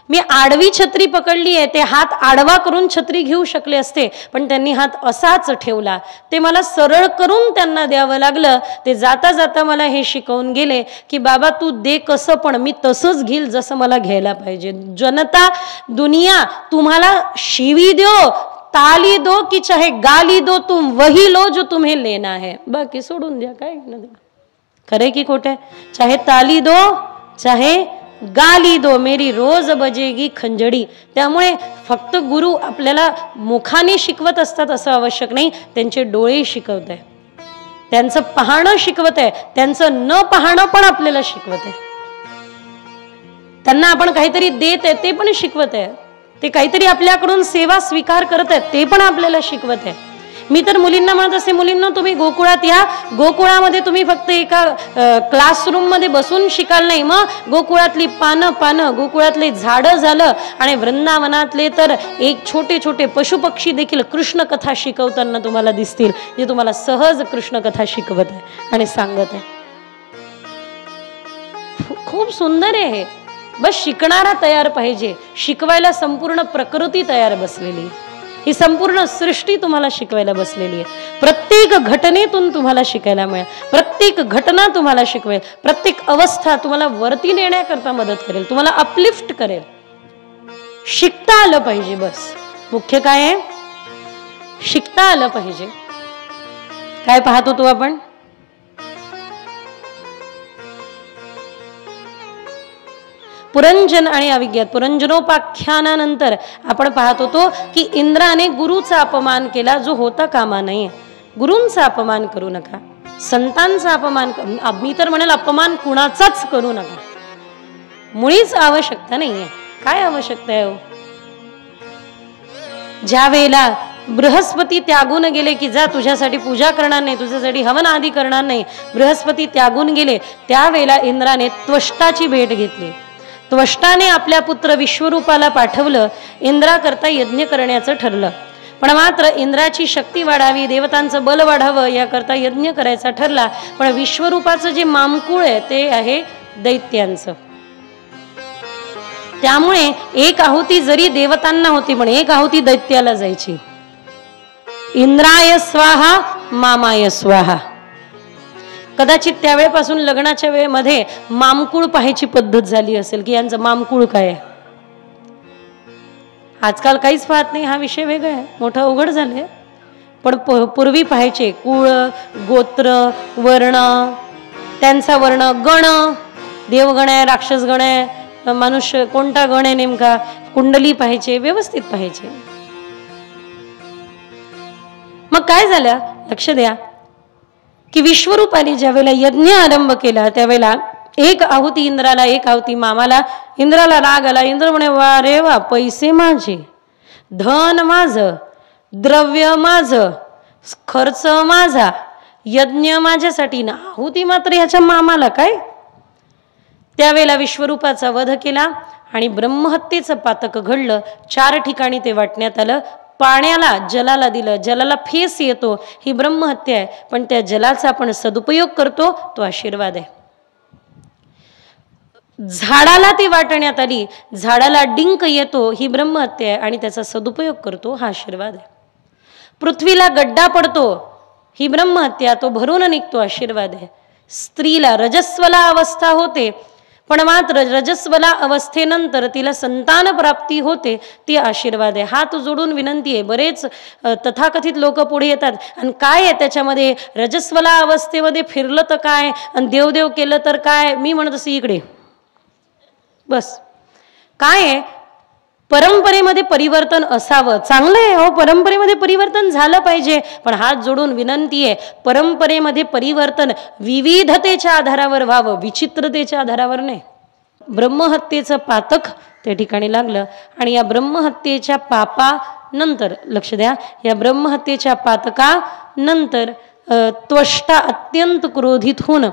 मी आडवी छत्री पकडली आहे, ते हात आडवा करून छत्री घेऊ शकले असते, पण त्यांनी हात असाच ठेवला. ते मला सरळ करून त्यांना द्यावं लागलं. ते जाता जाता मला हे शिकवून गेले की बाबा तू दे कसं, पण मी तसंच घेईल जसं मला घ्यायला पाहिजे. जनता दुनिया तुम्हाला शिवी दो, ताली दो की चाहे गाली दो, तुम वही लो जो तुम्हें लेना है. बाकी सोडून द्या, काय खरे की खोटे? चाहे ताली दो चाहे गाली दो, मेरी रोज बजेगी खंजडी. त्यामुळे फक्त गुरु आपल्याला मुखाने शिकवत असतात असं आवश्यक नाही, त्यांचे डोळे शिकवत आहे, त्यांचं पाहणं शिकवत आहे, त्यांचं न पाहणं पण आपल्याला शिकवत आहे. त्यांना आपण काहीतरी देत आहे ते पण शिकवत आहे, ते काहीतरी आपल्याकडून सेवा स्वीकार करत आहेत ते पण आपल्याला शिकवत आहे. मी तर मुलींना म्हणत असते, मुलींना तुम्ही गोकुळात या, गोकुळामध्ये तुम्ही फक्त एका क्लासरूम मध्ये बसून शिकाल नाही, मग गोकुळातली पानं, गोकुळातले झाडं झालं आणि वृंदावनातले तर एक छोटे छोटे पशुपक्षी देखील कृष्ण कथा शिकवताना तुम्हाला दिसतील, जे तुम्हाला सहज कृष्ण कथा शिकवत आहे आणि सांगत आहे. खूप सुंदर आहे हे. बस शिकणारा तयार पाहिजे, शिकवायला संपूर्ण प्रकृती तयार बसलेली, ही संपूर्ण सृष्टी तुम्हाला शिकवायला बसलेली आहे. प्रत्येक घटनेतून तुम्हाला शिकायला मिळेल, प्रत्येक घटना तुम्हाला शिकवेल, प्रत्येक अवस्था तुम्हाला वरती नेण्याकरता मदत करेल, तुम्हाला अपलिफ्ट करेल. शिकता आलं पाहिजे, बस मुख्य काय आहे, शिकता आलं पाहिजे. काय पाहतो तू आपण? पुरंजन आणि अविज्ञात, पुरंजनोपाख्यानानंतर आपण पाहत होतो की इंद्राने गुरुचा अपमान केला, जो होता कामा नये. गुरूंचा अपमान करू नका, संतांचा अपमान, मी तर म्हणेल अपमान कुणाचाच करू नका. मुळीच आवश्यकता नाहीये. काय आवश्यकता आहे? ज्या वेळेला बृहस्पती त्यागून गेले की जा तुझ्यासाठी पूजा करणार नाही, तुझ्यासाठी हवन आदी करणार नाही, बृहस्पती त्यागून गेले, त्यावेळेला इंद्राने त्वष्टाची भेट घेतली. त्वष्टाने आपल्या पुत्र विश्वरूपाला पाठवलं, इंद्राकरता यज्ञ करण्याचं ठरलं. पण मात्र इंद्राची शक्ती वाढावी, देवतांचं बल वाढावं याकरता यज्ञ करायचा ठरला. पण विश्वरूपाचं जे मामकुळ आहे ते आहे दैत्यांचं. त्यामुळे एक आहुती जरी देवतांना होती पण एक आहुती दैत्याला जायची. इंद्राय स्वाहा मामाय स्वाहा. कदाचित त्यावेळेपासून लग्नाच्या वेळेमध्ये मामकुळ पाहायची पद्धत झाली असेल की यांचं मामकुळ काय आहे. आजकाल काहीच पाहत नाही, हा विषय वेगळा आहे, मोठं अवघड झालंय. पण पूर्वी पाहायचे कुळ, गोत्र, वर्ण, त्यांचा वर्ण, गण, देवगण आहे, राक्षस गण आहे, मनुष्य कोणता गण आहे नेमका, कुंडली पाहायचे, व्यवस्थित पाहायचे. मग काय झालं लक्ष द्या की विश्वरूपाने ज्या वेळेला यज्ञ आरंभ केला त्यावेळेला एक आहुती इंद्राला, एक आहुती मामाला. इंद्राला राग आला. इंद्र म्हणे, वा रे वा, पैसे माझे, धन माझं, द्रव्य माझं, खर्च माझा, यज्ञ माझ्यासाठी ना, आहुती मात्र ह्याच्या मामाला काय. त्यावेळेला विश्वरूपाचा वध केला आणि ब्रह्महत्येचं पातक घडलं. 4 ठिकाणी ते वाटण्यात आलं. पाण्याला, जलाला दिलं, जलाला फेस येतो, ही ब्रह्महत्या आहे. पण त्या जलाचा आपण सदुपयोग करतो, तो आशीर्वाद आहे. झाडाला ती वाटण्यात आली, झाडाला डिंक येतो, ही ब्रह्महत्या आहे आणि त्याचा सदुपयोग करतो, हा आशीर्वाद आहे. पृथ्वीला गड्डा पडतो, ही ब्रह्महत्या, तो भरून निघतो, आशीर्वाद आहे. स्त्रीला रजस्वला अवस्था होते पण मात्र रजस्वला अवस्थेनंतर तिला संतान प्राप्ती होते, ती आशीर्वाद आहे. हात जोडून विनंती आहे. बरेच तथाकथित लोक पुढे येतात आणि काय आहे त्याच्यामध्ये, रजस्वला अवस्थेमध्ये फिरलं तर काय आणि देवदेव केलं तर काय. मी म्हणत असे इकडे बस. काय आहे, परंपरेमध्ये परिवर्तन असावं, चांगलं आहे हो, परंपरेमध्ये परिवर्तन झालं पाहिजे. पण हात जोडून विनंती आहे, परंपरेमध्ये परिवर्तन विविधतेच्या आधारावर व्हावं, विचित्रतेच्या आधारावर नाही. ब्रह्महत्येचं पातक त्या ठिकाणी लागलं आणि या ब्रह्महत्येच्या पापानंतर, लक्ष द्या, या ब्रह्महत्येच्या पातकानंतर त्वष्टा अत्यंत क्रोधित होऊन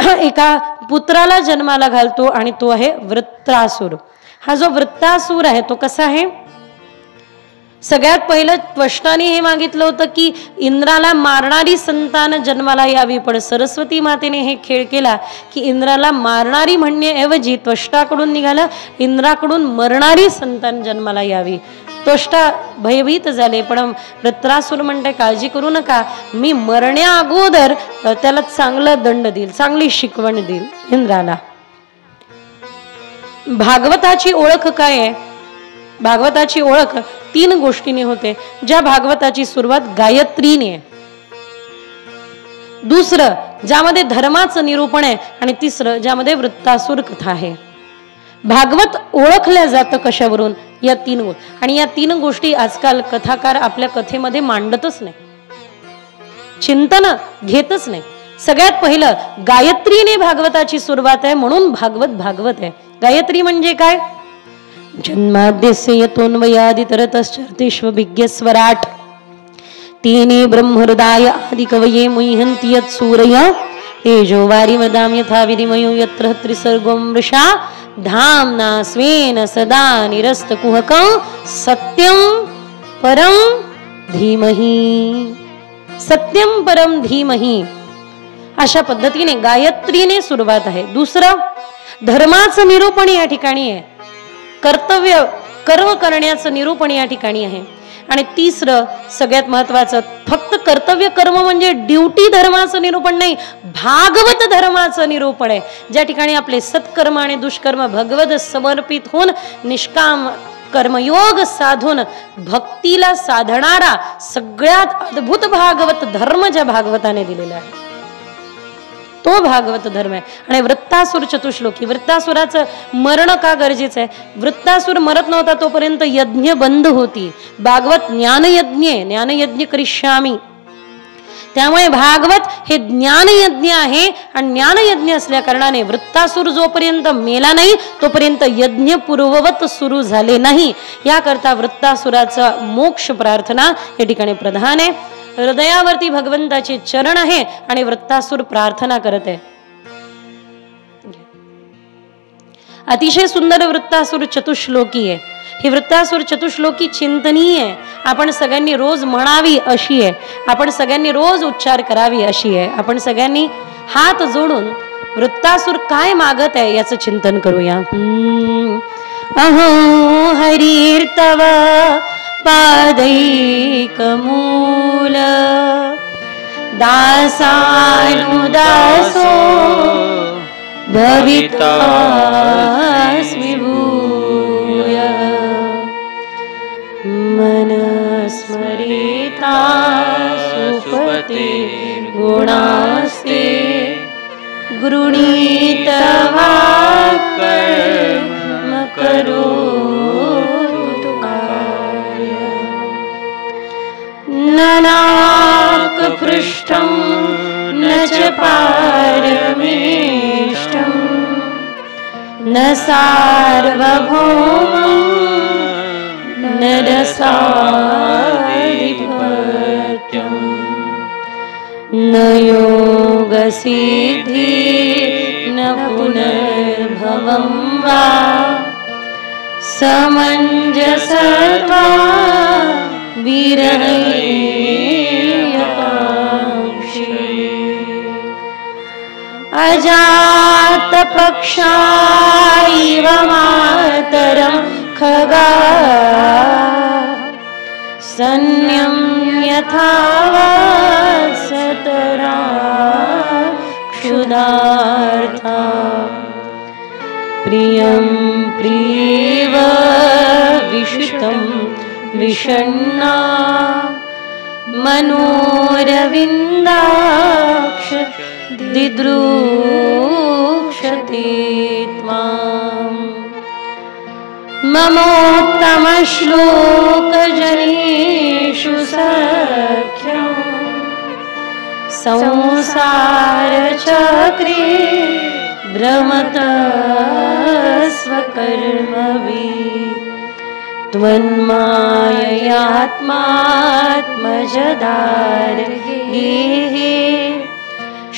एका पुत्राला जन्माला घालतो आणि तो आहे वृत्रासुर. हा जो वृत्तासूर आहे तो कसा आहे, सगळ्यात पहिलं त्वष्टाने हे मागितलं होतं की इंद्राला मारणारी संतान जन्माला यावी. पण सरस्वती मातेने हे खेळ केला की इंद्राला मारणारी म्हणण्याऐवजी त्वष्टाकडून निघालं, इंद्राकडून मरणारी संतान जन्माला यावी. त्वष्टा भयभीत झाले. पण वृत्रासूर म्हणते, काळजी करू नका, मी मरण्या अगोदर त्याला चांगला दंड देईल, चांगली शिकवण देईल इंद्राला. भागवताची ओळख काय आहे, भागवताची ओळख 3 गोष्टीने होते. ज्या भागवताची सुरुवात गायत्रीने आहे. दुसरं ज्यामध्ये धर्माचं निरूपण आहे, आणि तिसरं ज्यामध्ये वृत्तासुर कथा आहे. भागवत ओळखल्या जातं कशावरून? या 3 आणि या 3 गोष्टी आजकाल कथाकार आपल्या कथेमध्ये मांडतच नाही, चिंतन घेतच नाही. सगळ्यात पहिलं गायत्रीने भागवताची सुरुवात आहे, म्हणून भागवत आहे. गायत्री म्हणजे काय? जन्माद्यस्य यतोन्वयादितरतश्चर्तेष्वभिज्ञस्वराट् तेने ब्रह्महृदाय आदिकवये मुह्यन्ति यत्सूरय तेजो वारिमदां यथा विनिमयो यत्र त्रिसर्गो मृषा धाम्ना स्वेन सदा निरस्तकुहकं सत्यं परं धीमहि. सत्यं परम धीमहि अशा पद्धतीने गायत्रीने सुरुवात आहे. दुसरं धर्माचं निरूपण या ठिकाणी आहे, कर्तव्य कर्म करण्याचं निरूपण या ठिकाणी आहे. आणि तिसरं सगळ्यात महत्वाचं, फक्त कर्तव्य कर्म म्हणजे ड्युटी धर्माचं निरूपण नाही, भागवत धर्माचं निरूपण आहे. ज्या ठिकाणी आपले सत्कर्म आणि दुष्कर्म भगवत समर्पित होऊन निष्काम कर्मयोग साधून भक्तीला साधणारा सगळ्यात अद्भुत भागवत धर्म ज्या भागवताने दिलेला आहे तो भागवत धर्म आहे. आणि वृत्तासुर चतुश्लोकी, वृत्तासुराचं मरण का गरजेचं आहे? वृत्तासुर मरत नव्हता तोपर्यंत यज्ञ बंद होती. भागवत ज्ञानयज्ञ करिष्यामी, त्यामुळे भागवत हे ज्ञानयज्ञ आहे. आणि ज्ञानयज्ञ असल्या कारणाने वृत्तासुर जोपर्यंत मेला नाही तोपर्यंत यज्ञ पूर्ववत सुरू झाले नाही. याकरता वृत्तासुराचा मोक्ष प्रार्थना या ठिकाणी प्रधान आहे. हृदयावरती भगवंताचे चरण आहे आणि वृत्तासुर प्रार्थना करत आहे. अतिशय सुंदर वृत्तासुर चतुश्लोकी आहे. ही वृत्तासुर चतुश्लोकी चिंतनीय आहे. आपण सगळ्यांनी रोज म्हणावी अशी आहे, आपण सगळ्यांनी रोज उच्चार करावी अशी आहे. आपण सगळ्यांनी हात जोडून वृत्तासुर काय मागत आहे याचं चिंतन करूया. अहो हरिर्तव पादैकमूल दासानुदासो भवितास्मि भूय मनस्मरिता सुपते गुणास्ते गृणीतवा कर्म करोतु कार्य नाकपृष्ठं न च पारमेष्टं न सार्वभौमं न रसाधिपत्यं न योगसिद्धि न पुनर्भवं वा समञ्जसत्वा विरहैकांक्षी अजातपक्षा इव मातरं खगा सन्यं यथा सतरा क्षुधार्था प्रियं प्रियव विषितं विषण्णा मनोरविन्दाक्ष दिदृक्षते त्वाम् ममोत्तमश्लोकजनेषु सख्यं संसारचक्रे भ्रमतस्वकर्मभिः त्वन्माययात्मात्मजदार्गेः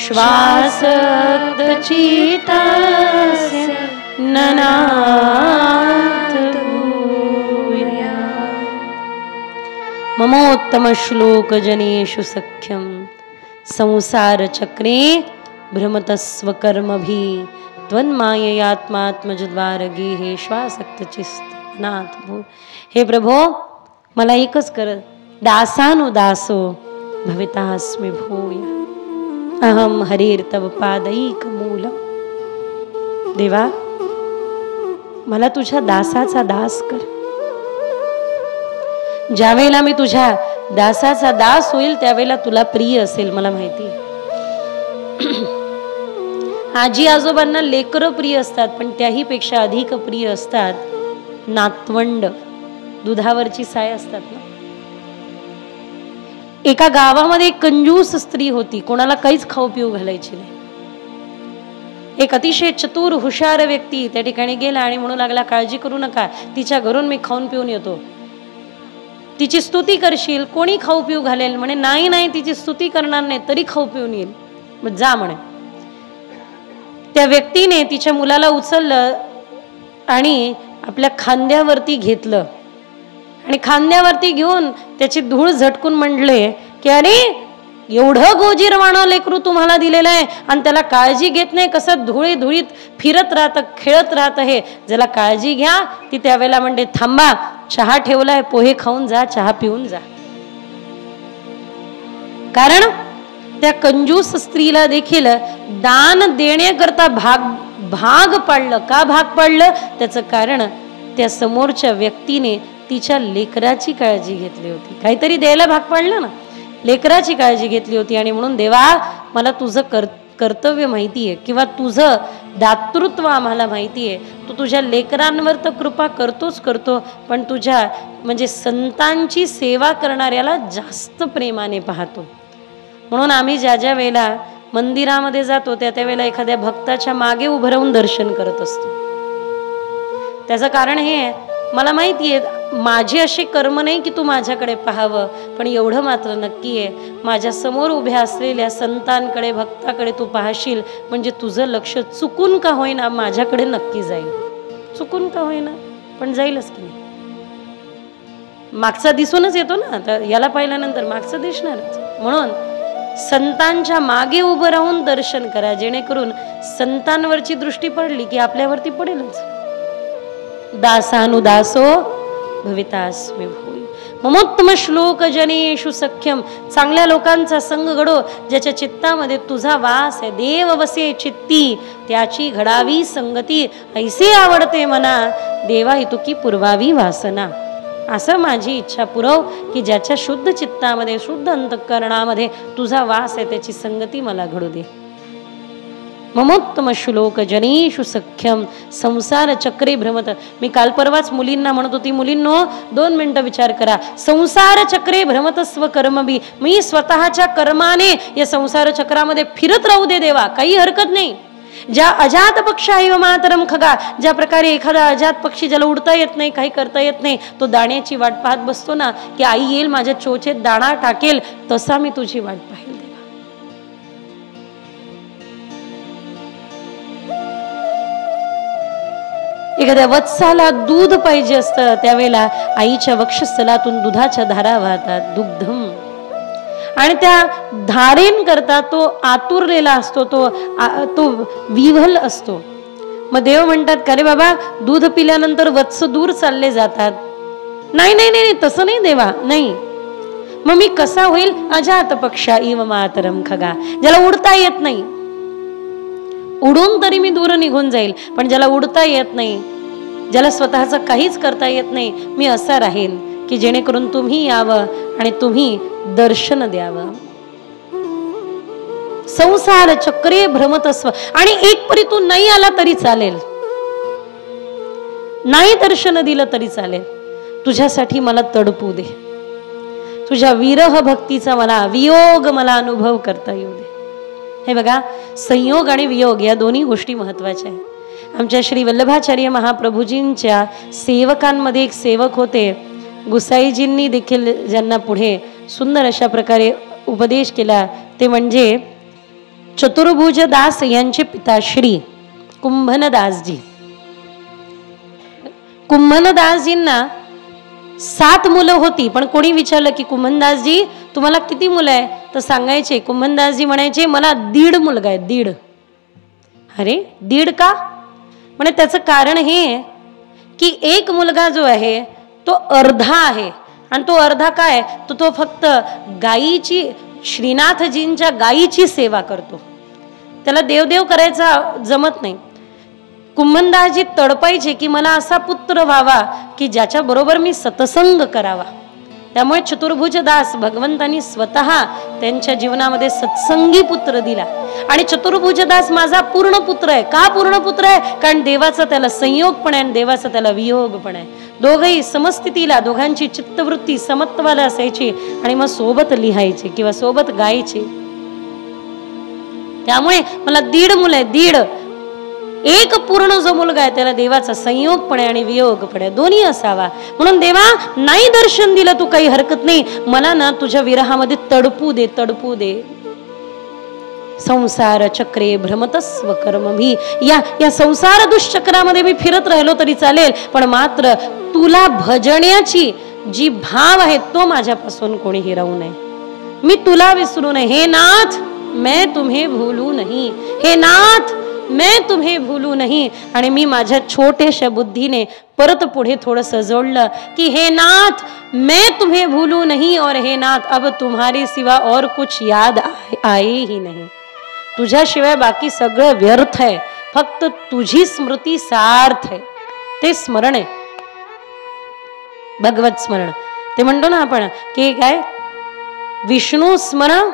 श्वासक्तचित्तस्य ननाथ भूया ममोत्तमश्लोकजनेषु सख्यं संसारचक्रे भ्रमतस्वकर्मभिः त्वन्माययात्मात्मजद्वारगेः श्वासक्तचित्तनाथ भू. हे प्रभो, मला एकच कर, दासानुदासो भवितास्मि भूय अहम हरिर्तव पादैकमूल. देवा, मला तुझ्या दासाचा दास कर. ज्या वेळेला मी तुझ्या दासाचा दास होईल त्यावेळेला तुला प्रिय असेल मला माहिती. आजी आजोबांना लेकरं प्रिय असतात, पण त्याही पेक्षा अधिक प्रिय असतात नातवंड, दुधावरची साय असतात ना. एका गावामध्ये एक कंजूस स्त्री होती, कोणाला काहीच खाऊ पिऊ घालायची नाही. एक अतिशय चतुर हुशार व्यक्ती त्या ठिकाणी गेला आणि म्हणू लागला, काळजी करू नका, तिच्या घरून मी खाऊन पिऊन येतो, तिची स्तुती करशील, कोणी खाऊ पिऊ घालेल. म्हणे नाही नाही, तिची स्तुती करणार नाही तरी खाऊ पिऊन येईल. मग जा म्हणे. त्या व्यक्तीने तिच्या मुलाला उचललं आणि आपल्या खांद्यावरती घेतलं आणि खांद्यावरती घेऊन त्याची धूळ झटकून म्हटले की अरे एवढं गोजीरवाणं लेकरू तुम्हाला दिलेलं आहे आणि त्याला काळजी घेत नाही, कसं धुळी धुळीत फिरत राहतं, खेळत राहतं. हे ज्याला काळजी घ्या. ती त्यावेळेला म्हणते थांबा, चहा ठेवलाय, पोहे खाऊन जा, चहा पिऊन जा. कारण त्या कंजूस स्त्रीला देखील दान देण्याकरता भाग पाडलं. का भाग पाडलं? त्याचं कारण त्या समोरच्या व्यक्तीने तिच्या लेकराची काळजी घेतली होती. काहीतरी द्यायला भाग पाडलं ना, लेकराची काळजी घेतली होती. आणि म्हणून देवा, मला तुझं कर्तव्य माहिती आहे किंवा तुझं दातृत्व आम्हाला माहिती आहे. तू तुझ्या लेकरांवर तर कृपा करतोच करतो, पण तुझ्या म्हणजे संतांची सेवा करणाऱ्याला जास्त प्रेमाने पाहतो. म्हणून आम्ही ज्या ज्या वेळेला मंदिरामध्ये जातो त्या वेळेला एखाद्या भक्ताच्या मागे उभं राहून दर्शन करत असतो. त्याचं कारण हे, मला माहिती आहे माझे असे कर्म नाही की तू माझ्याकडे पाहावं, पण एवढं मात्र नक्की आहे, माझ्या समोर उभ्या असलेल्या संतांकडे, भक्ताकडे तू पाहशील, म्हणजे तुझं लक्ष चुकून का होईना माझ्याकडे नक्की जाईल. चुकून का होईना पण जाईलच की नाही. मागचा दिसूनच येतो ना, तर याला पाहिल्यानंतर मागचं दिसणारच. म्हणून संतांच्या मागे उभं राहून दर्शन करा, जेणेकरून संतांवरची दृष्टी पडली की आपल्यावरती पडेलच. दासानुदासो भवितास्मी भूय ममोत्तम श्लोक जनेषु सख्यम. चांगल्या लोकांचा संग घडो, ज्याच्या चित्तामध्ये तुझा वास आहे. देव वसे चित्ती, त्याची घडावी संगती. ऐसे आवडते मना, देवा हितुकी पुरवावी वासना. असं माझी इच्छा पुरव की ज्याच्या शुद्ध चित्तामध्ये, शुद्ध अंतःकरणामध्ये तुझा वास आहे, त्याची संगती मला घडू दे. ममोत्तम श्लोक जनेषु सख्यम संसार चक्रे भ्रमत. मी काल परवाच मुलींना म्हणत होती, मुलींनो 2 मिनिटं विचार करा. संसार चक्रे भ्रमत स्वकर्मभी. मी स्वतःच्या कर्माने या संसार चक्रामध्ये फिरत राहू दे देवा, काही हरकत नाही. ज्या अजात पक्षाइव मातरम खगा, ज्या प्रकारे एखादा अजात पक्षी ज्याला उडता येत नाही, काही करता येत नाही, तो दाण्याची वाट पाहत बसतो ना, की आई येईल माझ्या चोचेत दाणा टाकेल, तसा मी तुझी वाट पाहिल देवा. एखाद्या वत्साला दूध पाहिजे असतं, त्यावेळेला आईच्या वक्षस्थलातून दुधाच्या धारा वाहतात, दुग्धम. आणि त्या धारेन करता तो आतुरलेला असतो, तो विव्हल असतो. मग देव म्हणतात का रे बाबा, दूध पिल्यानंतर वत्स दूर चालले जातात. नाही नाही नाही, तसं नाही देवा, नाही. मग मी कसा होईल? अजात पक्षा इव मातरम खगा. ज्याला उडता येत नाही, उडून तरी मी दूर निघून जाईल, पण ज्याला उडता येत नाही, ज्याला स्वतःचं काहीच करता येत नाही, मी असा राहील की जेणेकरून तुम्ही यावं आणि तुम्ही दर्शन द्यावं. संसार चक्रे भ्रमतस्व. आणि एक परी तू नाही आला तरी चालेल, नाही दर्शन दिलं तरी चालेल, तुझ्यासाठी मला तडपू दे. तुझ्या विरह भक्तीचा मला, वियोग मला अनुभव करता येऊ दे. हे बघा, संयोग आणि वियोग या दोन्ही गोष्टी महत्वाच्या आहेत. आमच्या श्री वल्लभाचार्य महाप्रभूजींच्या सेवकांमध्ये एक सेवक होते, गुसाईजींनी देखील ज्यांना पुढे सुंदर अशा प्रकारे उपदेश केला, ते म्हणजे चतुर्भुज दास यांचे पिता श्री कुंभनदासजी. कुंभनदासजींना 7 मुलं होती, पण कोणी विचारलं की कुंभनदासजी तुम्हाला किती मुलं आहे, तर सांगायचे, कुंभनदासजी म्हणायचे मला 1.5 मुलगा आहे, 1.5. अरे 1.5 का? म्हणे त्याचं कारण हे की एक मुलगा जो आहे तो अर्धा आहे, आणि तो अर्धा काय, तो फक्त गायीची, श्रीनाथजींच्या गायीची सेवा करतो. त्याला देवदेव करायचा जमत नाही. कुंभनदासजी तडपायचे की मला असा पुत्र व्हावा की ज्याच्या बरोबर मी सतसंग करावा. त्यामुळे चतुर्भुज दास भगवंतांनी स्वतः त्यांच्या जीवनामध्ये सत्संगी पुत्र दिला. आणि चतुर्भुज दास माझा पूर्ण पुत्र आहे. का पूर्ण पुत्र आहे? कारण देवाचा त्याला संयोग पण आहे आणि देवाचा त्याला वियोग पण आहे. दोघही समस्थितीला, दोघांची चित्तवृत्ती समत्वाला असायची आणि मग सोबत लिहायचे किंवा सोबत गायचे. त्यामुळे मला 1.5 मुलं आहे. 1.5 एक पूर्ण जो मुलगा आहे त्याला देवाचा संयोग पण आहे आणि वियोग पण आहे, दोन्ही असावा. म्हणून देवा नाही दर्शन दिलं तू काही हरकत नाही, मला ना तुझ्या विरहामध्ये तडपू दे, तडपू दे. संसार चक्रे भ्रमतस्व कर्मभी, या संसार दुष्चक्रामध्ये मी फिरत राहिलो तरी चालेल, पण मात्र तुला भजण्याची जी भाव आहे तो माझ्यापासून कोणी हिरावू नये. मी तुला विसरू नये. हे नाथ मैं तुम्हें भूलू नहीं, हे नाथ मैं तुम्हें भूलू नहीं. आणि मी माझ्या छोट्याशा बुद्धीने परत पुढे थोडंसं जोडलं की हे नाथ मैं तुम्हें भूलू नहीं और हे नाथ अब तुम्हारे सिवा और कुछ याद आए ही नहीं. तुझ्याशिवाय बाकी सगळं व्यर्थ आहे, फक्त तुझी स्मृती सार्थ आहे. ते स्मरण आहे, भगवत स्मरण. ते म्हणतो ना आपण की काय, विष्णू स्मरण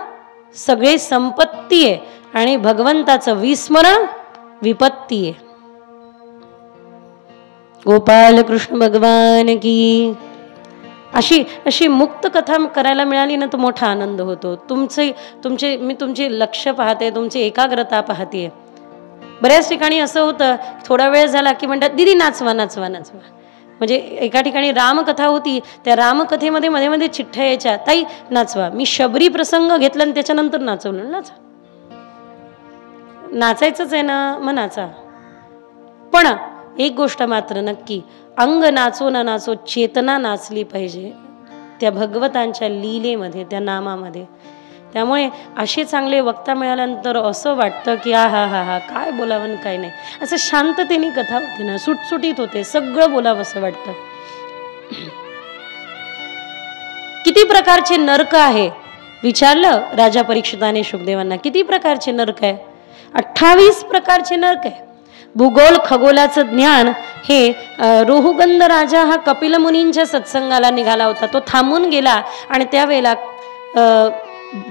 सगळे संपत्ती आहे आणि भगवंताचं विस्मरण विपत्ती आहे. गोपाल कृष्ण भगवान की. अशी मुक्त कथा करायला मिळाली ना तर मोठा आनंद होतो. मी तुमचे लक्ष पाहते, तुमची एकाग्रता पाहते. बऱ्याच ठिकाणी असं होतं, थोडा वेळ झाला की म्हणतात दीदी नाचवा नाचवा नाचवा. म्हणजे एका ठिकाणी रामकथा होती, त्या रामकथेमध्ये मध्ये मध्ये चिठ्ठ्या यायच्या, ताई नाचवा. मी शबरी प्रसंग घेतला आणि त्याच्यानंतर नाचवलं. नाचायचंच आहे ना, मग नाचा. पण एक गोष्ट मात्र नक्की, अंग नाचो ना नाचो, चेतना नाचली पाहिजे त्या भगवतांच्या लीलेमध्ये, त्या नामामध्ये. त्यामुळे असे चांगले वक्ता मिळाल्यानंतर असं वाटतं की हा हा हा हा काय बोलावं काय नाही, असं शांततेने कथा होते ना, सुटसुटीत होते, सगळं बोलावं असं वाटतं. किती प्रकारचे नरक आहे विचारलं राजा परीक्षिताने शुकदेवांना. किती प्रकारचे नरक आहे? 28 प्रकारचे नरक आहे. भूगोल खगोलाचं ज्ञान हे रोहुगंध राजा हा कपिल मुनींच्या सत्संगाला निघाला होता. तो थांबून गेला आणि त्यावेळेला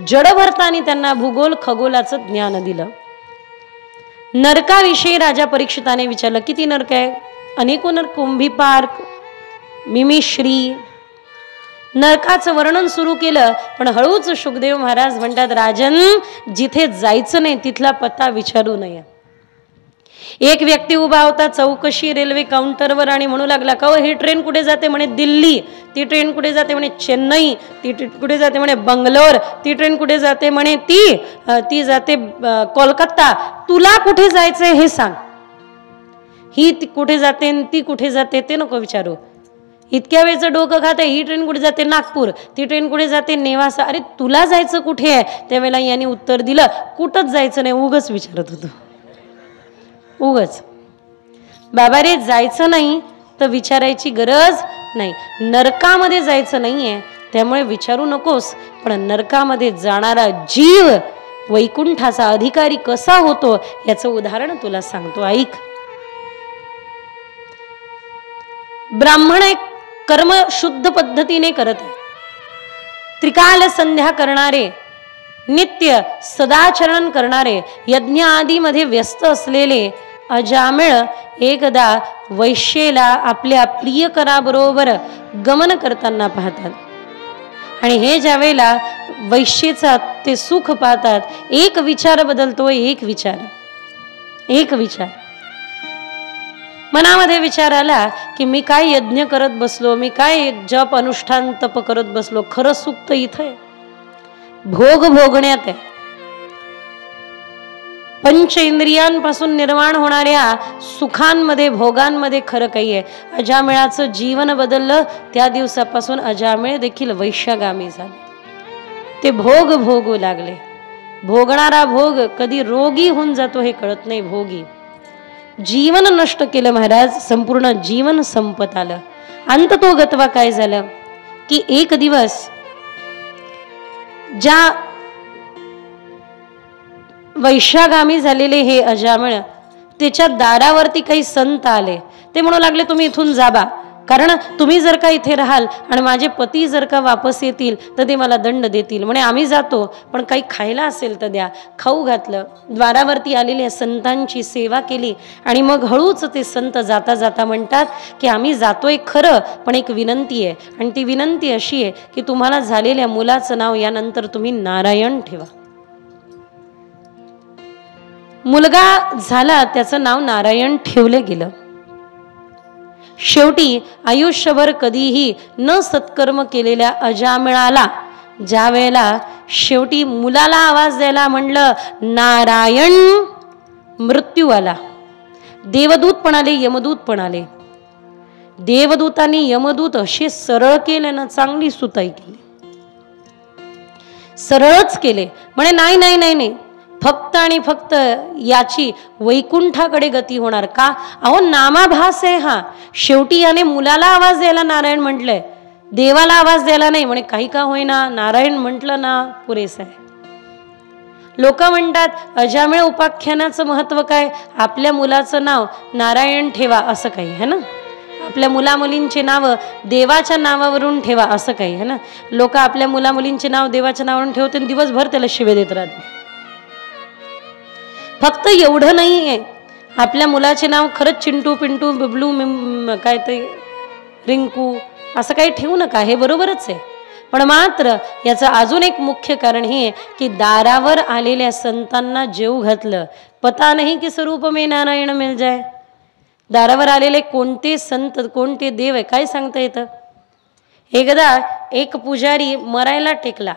जडभरताने त्यांना भूगोल खगोलाचं ज्ञान दिलं. नरकाविषयी राजा परीक्षिताने विचारलं किती नरक आहे? अनेको नरक. कुंभीपार्क, मिमिश्री, नरकाचं वर्णन सुरू केलं. पण हळूच शुकदेव महाराज म्हणतात, राजन जिथे जायचं नाही तिथला पत्ता विचारू नये. एक व्यक्ती उभा होता चौकशी रेल्वे काउंटरवर आणि म्हणू लागला, का ही ट्रेन कुठे जाते? म्हणे दिल्ली. ती ट्रेन कुठे जाते? म्हणे चेन्नई. ती कुठे जाते? म्हणे बंगलोर. ती ट्रेन कुठे जाते? म्हणे ती जाते कोलकाता. तुला कुठे जायचंय हे सांग. ही कुठे जाते ती कुठे जाते ते नको विचारू. इतक्या वेळचं डोकं खाते. ही ट्रेन कुठे जाते? नागपूर. ती ट्रेन कुठे जाते? नेवासा. अरे तुला जायचं कुठे आहे? त्यावेळेला यांनी उत्तर दिलं, कुठंच जायचं नाही, उगच विचारत होतो, उगच. बाबा रे जायचं नाही तर विचारायची गरज नाही. नरकामध्ये जायचं नाहीये त्यामुळे विचारू नकोस. पण नरकामध्ये जाणारा जीव वैकुंठाचा अधिकारी कसा होतो याचं उदाहरण तुला सांगतो, ऐक. ब्राह्मण एक कर्म शुद्ध पद्धतीने करत आहे. त्रिकाल संध्या करणारे, नित्य सदाचरण करणारे, यज्ञ आदी मध्ये व्यस्त असलेले अजामिळ एकदा वैश्येला आपल्या प्रियकराबरोबर गमन करताना पाहतात. आणि हे ज्या वेळेला वैश्येचा ते सुख पाहतात, एक विचार बदलतो. एक विचार मनामध्ये विचार आला की मी काय यज्ञ करत बसलो, मी काय जप अनुष्ठान तप करत बसलो. खरं सुख तर इथं आहे, भोग भोगण्यात आहे. पंच इंद्रियांपासून निर्माण होणाऱ्या सुखांमध्ये, भोगांमध्ये खरं काही आहे. अजामिळाचं जीवन बदललं. त्या दिवसापासून अजामिळ देखील वैश्यगामी झाले. ते भोग भोगू लागले. भोगणारा भोग कधी रोगी होऊन जातो हे कळत नाही. भोगी जीवन नष्ट केलं महाराज, संपूर्ण जीवन संपत आलं. अंत तो गतवा काय झालं की एक दिवस ज्या वैश्यागामी झालेले हे अजामिळ, त्याच्या दारावरती काही संत आले. ते म्हणू लागले तुम्ही इथून जाबा, कारण तुम्ही जर का इथे राहाल आणि माझे पती जर का वापस येतील तर ते मला दंड देतील. म्हणे आम्ही जातो, पण काही खायला असेल तर द्या. खाऊ घातलं, द्वारावरती आलेल्या संतांची सेवा केली आणि मग हळूच ते संत जाता जाता म्हणतात की आम्ही जातोय खरं, पण एक विनंती आहे. आणि ती विनंती अशी आहे की तुम्हाला झालेल्या मुलाचं नाव यानंतर तुम्ही नारायण ठेवा. मुलगा झाला, त्याचं नाव नारायण ठेवलं गेलं. शेवटी आयुष्यभर कधीही न सत्कर्म केलेल्या अजामिळाला ज्या वेळेला शेवटी मुलाला आवाज द्यायला म्हणलं नारायण, मृत्यू आला. देवदूत पण आले, यमदूत पण आले. देवदूतांनी यमदूत असे सरळ केले ना, चांगली सुताई केली, सरळच केले. म्हणे नाही नाही नाही नाही, फक्त आणि फक्त याची वैकुंठाकडे गती होणार का? अहो नामाभास आहे हा. शेवटी याने मुलाला आवाज द्यायला नारायण म्हटलंय, देवाला आवाज द्यायला नाही. म्हणे काही का होईना, नारायण म्हटलं ना पुरेसं आहे. लोक म्हणतात अजामिळ उपाख्यानाचं महत्व काय? आपल्या मुलाचं नाव नारायण ठेवा असं काही है ना, आपल्या मुलामुलींचे नाव देवाच्या नावावरून ठेवा असं काही है ना. लोक आपल्या मुलामुलींचे नाव देवाच्या नावावरून ठेवते, दिवसभर त्याला शिवे देत राहते. फक्त एवढं नाही आहे, आपल्या मुलाचे नाव खरंच चिंटू पिंटू बिबलू काय ते रिंकू असं काही ठेवू नका, हे बरोबरच आहे. पण मात्र याचं अजून एक मुख्य कारण हे आहे की दारावर आलेल्या संतांना जेव घातलं, पता नाही की स्वरूप में नारायण मिल जाय. दारावर आलेले कोणते संत कोणते देव आहे काय सांगता येतं. एकदा एक पुजारी मरायला टेकला,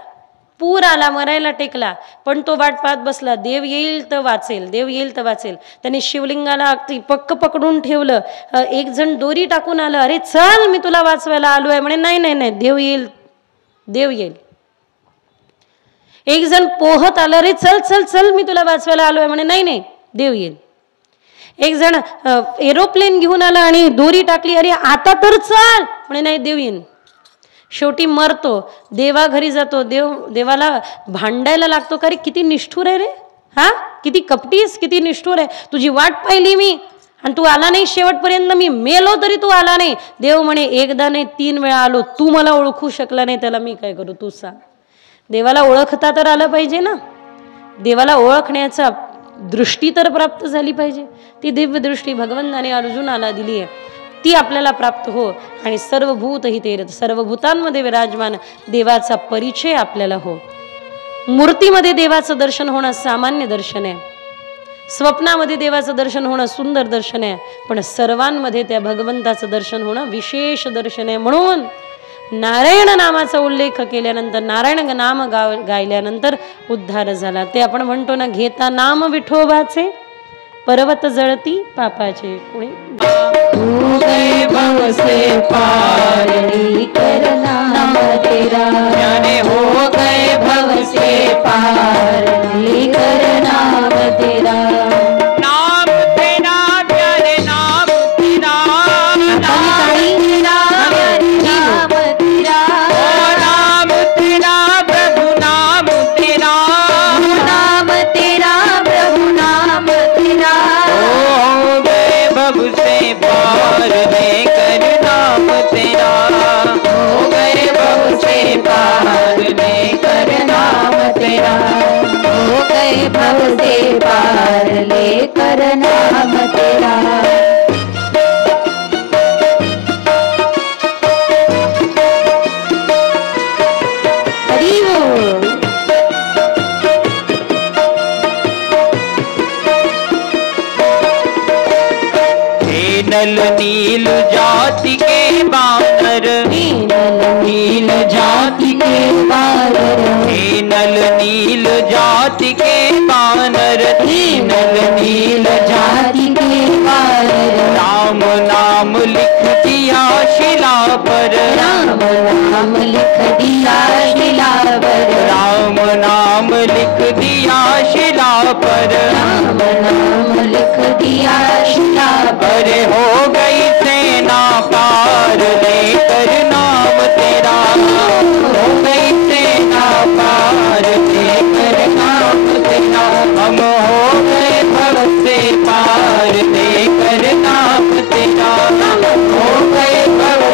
पूर आला, मरायला टेकला, पण तो वाट पाहत बसला, देव येईल तर वाचेल, देव येईल तर वाचेल. त्याने शिवलिंगाला अगदी पक्क पकडून ठेवलं. एक जण दोरी टाकून आलं, अरे चल मी तुला वाचवायला आलोय. म्हणे नाही नाही नाही, देव येईल, देव येईल. एक जण पोहत आलं, अरे चल चल चल मी तुला वाचवायला आलोय. म्हणे नाही नाही, देव येईल. एक जण एरोप्लेन घेऊन आला आणि दोरी टाकली, अरे आता तर चल. म्हणे नाही, देव येईल. शेवटी मरतो, देवा घरी जातो, देवाला भांडायला लागतो, का रे किती निष्ठुर आहे रे, हा किती कपटीस, किती निष्ठुर आहे. तुझी वाट पाहिली मी आणि तू आला नाही शेवटपर्यंत, मी मेलो तरी तू आला नाही. देव म्हणे एकदा नाही 3 वेळा आलो, तू मला ओळखू शकला नाही, त्याला मी काय करू तू सांग. देवाला ओळखता तर आलं पाहिजे ना, देवाला ओळखण्याचा दृष्टी तर प्राप्त झाली पाहिजे. ती दिव्य दृष्टी भगवंताने अर्जुनाला दिली आहे, ती आपल्याला प्राप्त हो. आणि सर्वभूत ही ते सर्वभूतांमध्ये विराजमान देवाचा परिचय आपल्याला हो. मूर्तीमध्ये देवाचं दर्शन होणं सामान्य दर्शन आहे, स्वप्नामध्ये देवाचं दर्शन होणं सुंदर दर्शन आहे, पण सर्वांमध्ये त्या भगवंताचं दर्शन होणं विशेष दर्शन आहे. म्हणून नारायण नामाचा उल्लेख केल्यानंतर, नारायण नाम गायल्यानंतर उद्धार झाला. ते आपण म्हणतो ना, घेता नाम विठोबाचे पर्वत जळती पापाचे. कुणी हो गए भव से पार लेकर नाम तेरा, जाने हो गए भव से पार लेकर नाम तेरा. नाम तेरा प्यारे नाम तेरा, नाम तेरा प्यारे नाम तेरा, नाम तेरा प्रभु नाम तेरा, नाम तेरा प्रभु नाम तेरा. हो गए भव से पार लेकर नाम तेरा, हो गए भव से पार लेकर नाम तेरा, हो गए भव से पार लेकर नाम तेरा. हरी बोल. नल नील जाति के बानर, नील जाति के बानर, नल नील जाति के बानर, नल नील जाति के बानर. राम नाम लिख दिया शिला पर, राम नाम लिख दिया शिला पर, राम नाम लिख दिया शिला पर, राम नाम लिख दिया शिला पर. हो गई सेना पार लेकर नाम तेरा, हो गई सेना पार लेकर नाम तेरा. हम हो गए भव से पार लेकर नाम तेरा, हम हो गए भव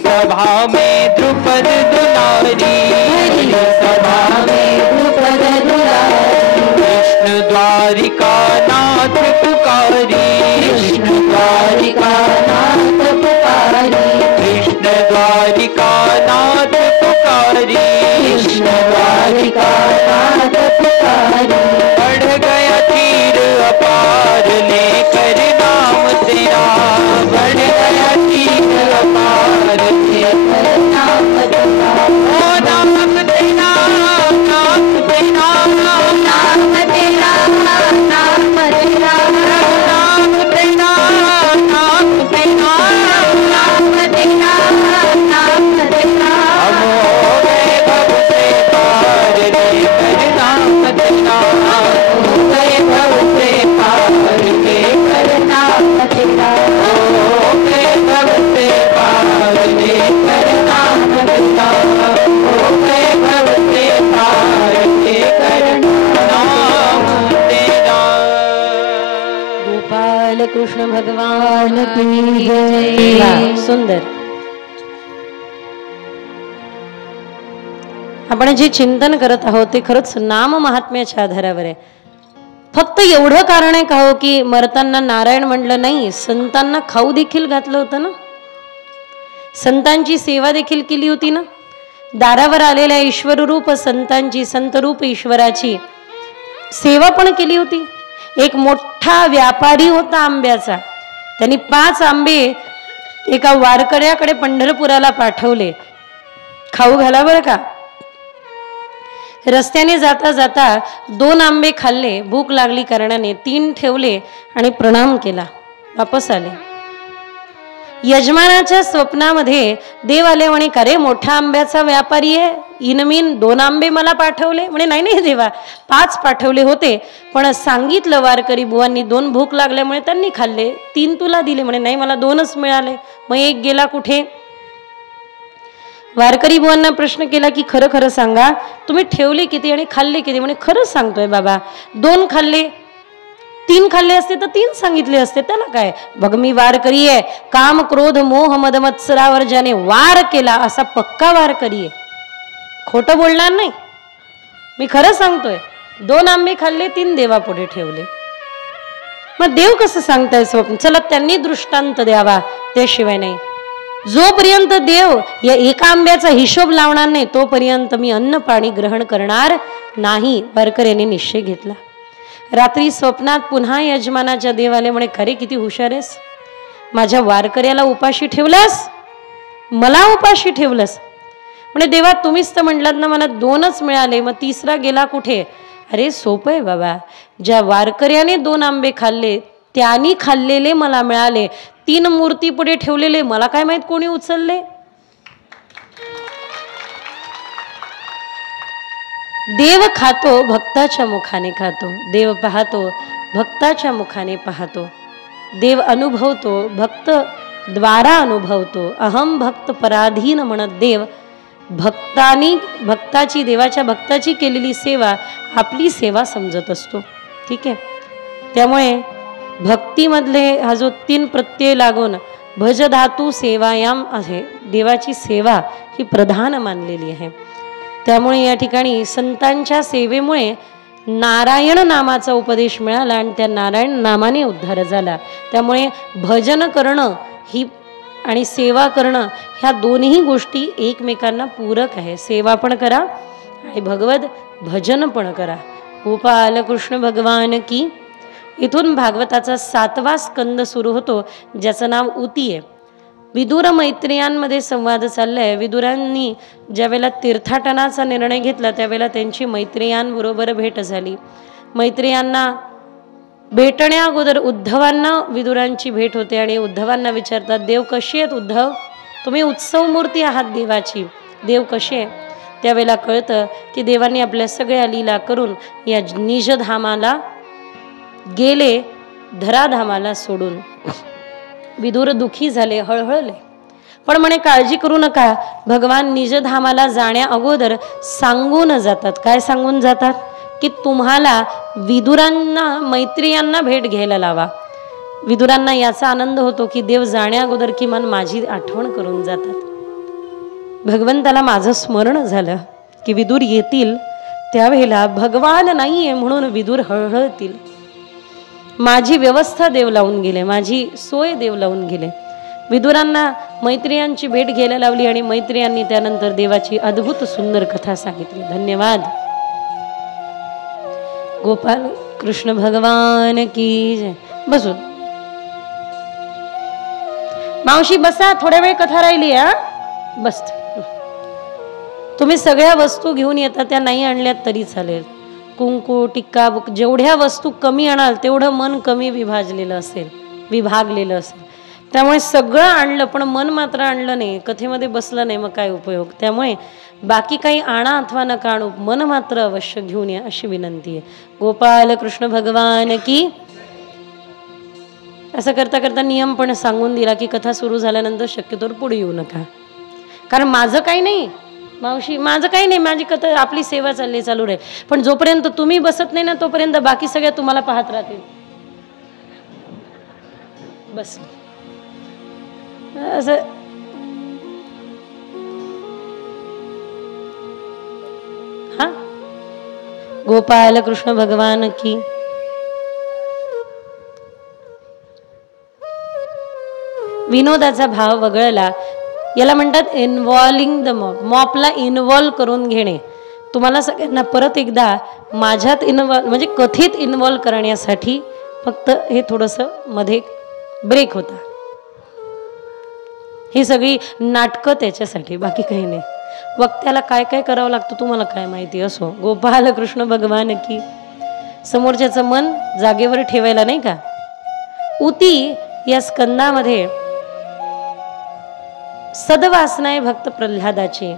सभा में द्रुपद दुलारी, हरि सभा में द्रुपद दुलारी। कृष्ण द्वारिका नाथ पुकारी, कृष्ण द्वारिका नाथ पुकारी, कृष्ण द्वारिका नाथ पुकारी, कृष्ण द्वारिका नाथ पुकारी। बढ़ गया तीर अपार लेकर नाम तेरा, बढ़ गया तीर अपार लेकर नाम तेरा। ओ नाम तेरा, नाम तेरा, नाम तेरा, नाम तेरा, नाम तेरा, नाम तेरा, नाम तेरा, नाम तेरा। हम हो गए भव से पार लेकर नाम तेरा, हो गए भव से पार लेकर नाम तेरा, हो गए भव से पार लेकर नाम तेरा, हो गए भव से पार लेकर नाम तेरा। गोपाल कृष्ण भगवान की जय। वाह, सुंदर। आपण जे चिंतन करत आहोत ते खरंच नाम महात्म्याच्या आधारावर आहे। फक्त एवढं कारण आहे का हो की मरताना नारायण म्हणलं नाही, संतांना खाऊ देखील घातलं होतं ना, संतांची सेवा देखील केली होती ना। दारावर आलेल्या ईश्वररूप संतांची, संतरूप ईश्वराची सेवा पण केली होती। एक मोठा व्यापारी होता आंब्याचा, त्यांनी 5 आंबे एका वारकऱ्याकडे पंढरपुराला पाठवले, खाऊ घाला बरं का। रस्त्याने जाता जाता 2 आंबे खाल्ले, भूक लागली कारणाने 3 ठेवले आणि प्रणाम केला, वापस आले। यजमानाच्या स्वप्नामध्ये देव आले म्हणे, का रे मोठा आंब्याचा व्यापारी आहे, इनमीन 2 आंबे मला पाठवले? म्हणे नाही नाही देवा, 5 पाठवले होते, पण सांगितलं वारकरी बुवांनी 2 भूक लागल्यामुळे त्यांनी खाल्ले, 3 तुला दिले। म्हणे नाही मला 2च मिळाले, मग 1 गेला कुठे? वारकरी बुवांना प्रश्न केला की खरं खरं सांगा, तुम्ही ठेवले किती आणि खाल्ले किती? म्हणे खरंच सांगतोय बाबा, 2 खाल्ले, 3 खाल्ले असते तर 3 सांगितले असते, त्याला काय? बघ मी वारकरी आहे, काम क्रोध मोह मद मत्सरावर ज्याने वार केला असा पक्का वारकरी आहे, खोटं बोलणार नाही, मी खरं सांगतोय। 2 आंबे खाल्ले, 3 देवापुढे ठेवले। मग देव कसं सांगताय स्वप्न? चला त्यांनी दृष्टांत द्यावा, त्याशिवाय नाही। जोपर्यंत देव या एका आंब्याचा हिशोब लावणार नाही तोपर्यंत मी अन्न पाणी ग्रहण करणार नाही, वारकऱ्याने निश्चय घेतला। रात्री स्वप्नात पुन्हा यजमानाच्या देवाले म्हणे, खरे किती हुशार आहेस, माझ्या वारकऱ्याला उपाशी ठेवलास, मला उपाशी ठेवलंस। म्हणे देवा तुम्हीच तर म्हटलात ना मला 2च मिळाले, मग 3रा गेला कुठे? अरे सोपं आहे बाबा, ज्या वारकऱ्याने 2 आंबे खाल्ले त्यांनी खाल्लेले मला मिळाले, 3 मूर्ती पुढे ठेवलेले मला काय माहित कोणी उचलले? देव खातो भक्ताच्या मुखाने खातो, देव पाहतो भक्ताच्या मुखाने पाहतो, देव अनुभवतो भक्त द्वारा अनुभवतो। अहम भक्त पराधीन म्हणत देव भक्ताची, देवाच्या भक्ताची केलेली सेवा आपली सेवा समजत असतो, ठीक आहे। त्यामुळे भक्तीमधले हा जो 3 प्रत्यय लागून भज धातू सेवायाम आहे, देवाची सेवा ही प्रधान मानलेली आहे। त्यामुळे या ठिकाणी संतांच्या सेवेमुळे नारायण नामाचा उपदेश मिळाला आणि त्या नारायण नामाने उद्धार झाला। त्यामुळे भजन करणं ही आणि सेवा करणं ह्या दोन्ही गोष्टी एकमेकांना पूरक आहे। सेवा पण करा आणि भगवत भजन पण करा। गोपाल कृष्ण भगवान की। इथून भागवताचा 7वा स्कंद सुरू होतो, ज्याचं नाव ऊती आहे। विदुर मैत्रियांमध्ये संवाद चाललाय। विदुरांनी ज्यावेळेला तीर्थाटनाचा निर्णय घेतला त्यावेळेला त्यांची मैत्रियांबरोबर भेट झाली। मैत्रियांना भेटण्या अगोदर उद्धवांना विदुरांची भेट होते आणि उद्धवांना विचारतात, देव कशी आहेत उद्धव, तुम्ही उत्सव मूर्ती आहात देवाची, देव कशी आहे? त्यावेळेला कळतं की देवांनी आपल्या सगळ्या लीला करून या निजधामाला गेले, धराधामाला सोडून। विदुर दुखी झाले, हळहळले, पण म्हणे काळजी करू नका, भगवान निजधामाला जाण्या अगोदर सांगून जातात। काय सांगून जातात? की तुम्हाला विदुरांना मैत्रियांना भेट घ्यायला लावा। विदुरांना याचा आनंद होतो की देव जाण्या अगोदर किमान माझी आठवण करून जातात। भगवंताला माझं स्मरण झालं की विदूर येतील त्यावेळेला भगवान नाहीये म्हणून विदूर हळहळतील. माझी व्यवस्था देव लावून गेले, माझी सोय देव लावून गेले. विदुरांना मैत्रियांची भेट घ्यायला लावली आणि मैत्रियांनी त्यानंतर देवाची अद्भुत सुंदर कथा सांगितली. धन्यवाद. गोपाल कृष्ण भगवान की जय. बसू मावशी, बसा, थोड्या वेळ कथा राहिली. बस. तुम्ही सगळ्या वस्तू घेऊन येता त्या नाही आणल्यात तरी चालेल. कुंकू, टिक्का, जेवढ्या वस्तू कमी आणाल तेवढं मन कमी विभागलेलं असेल. त्यामुळे सगळं आणलं पण मन मात्र आणलं नाही, कथेमध्ये बसलं नाही, मग काय उपयोग. त्यामुळे बाकी काही आणा अथवा नका आणू, मन मात्र अवश्य घेऊन या अशी विनंती आहे. गोपाल कृष्ण भगवान की. असं करता करता नियम पण सांगून दिला की कथा सुरू झाल्यानंतर शक्यतोवर पुढे येऊ नका. कारण माझं काही नाही मावशी, माझं काही नाही, माझी कथा आपली सेवा चालू राहील. पण जोपर्यंत तुम्ही बसत नाही ना तोपर्यंत बाकी सगळ्या तुम्हाला पाहत राहतील. बस असं. हा, गोपाल कृष्ण भगवान की. विनोदाचा भाव वगळला याला म्हणतात इन्व्हॉल्विंग द मॉप. मॉपला इन्व्हॉल्व करून घेणे. तुम्हाला सगळ्यांना परत एकदा माझ्यात म्हणजे कथेत इन्व्हॉल्व करण्यासाठी फक्त हे थोडंसं मध्ये ब्रेक होता. ही सगळी नाटकं त्याच्यासाठी, बाकी काही नाही. वक्त्याला काय काय करावं लागतं तुम्हाला काय माहिती. असो, गोपाल कृष्ण भगवान की. समोरच्याचं मन जागेवर ठेवायला नाही का. उती या स्कंदामध्ये सदवासना आहे भक्त प्रल्हादाची.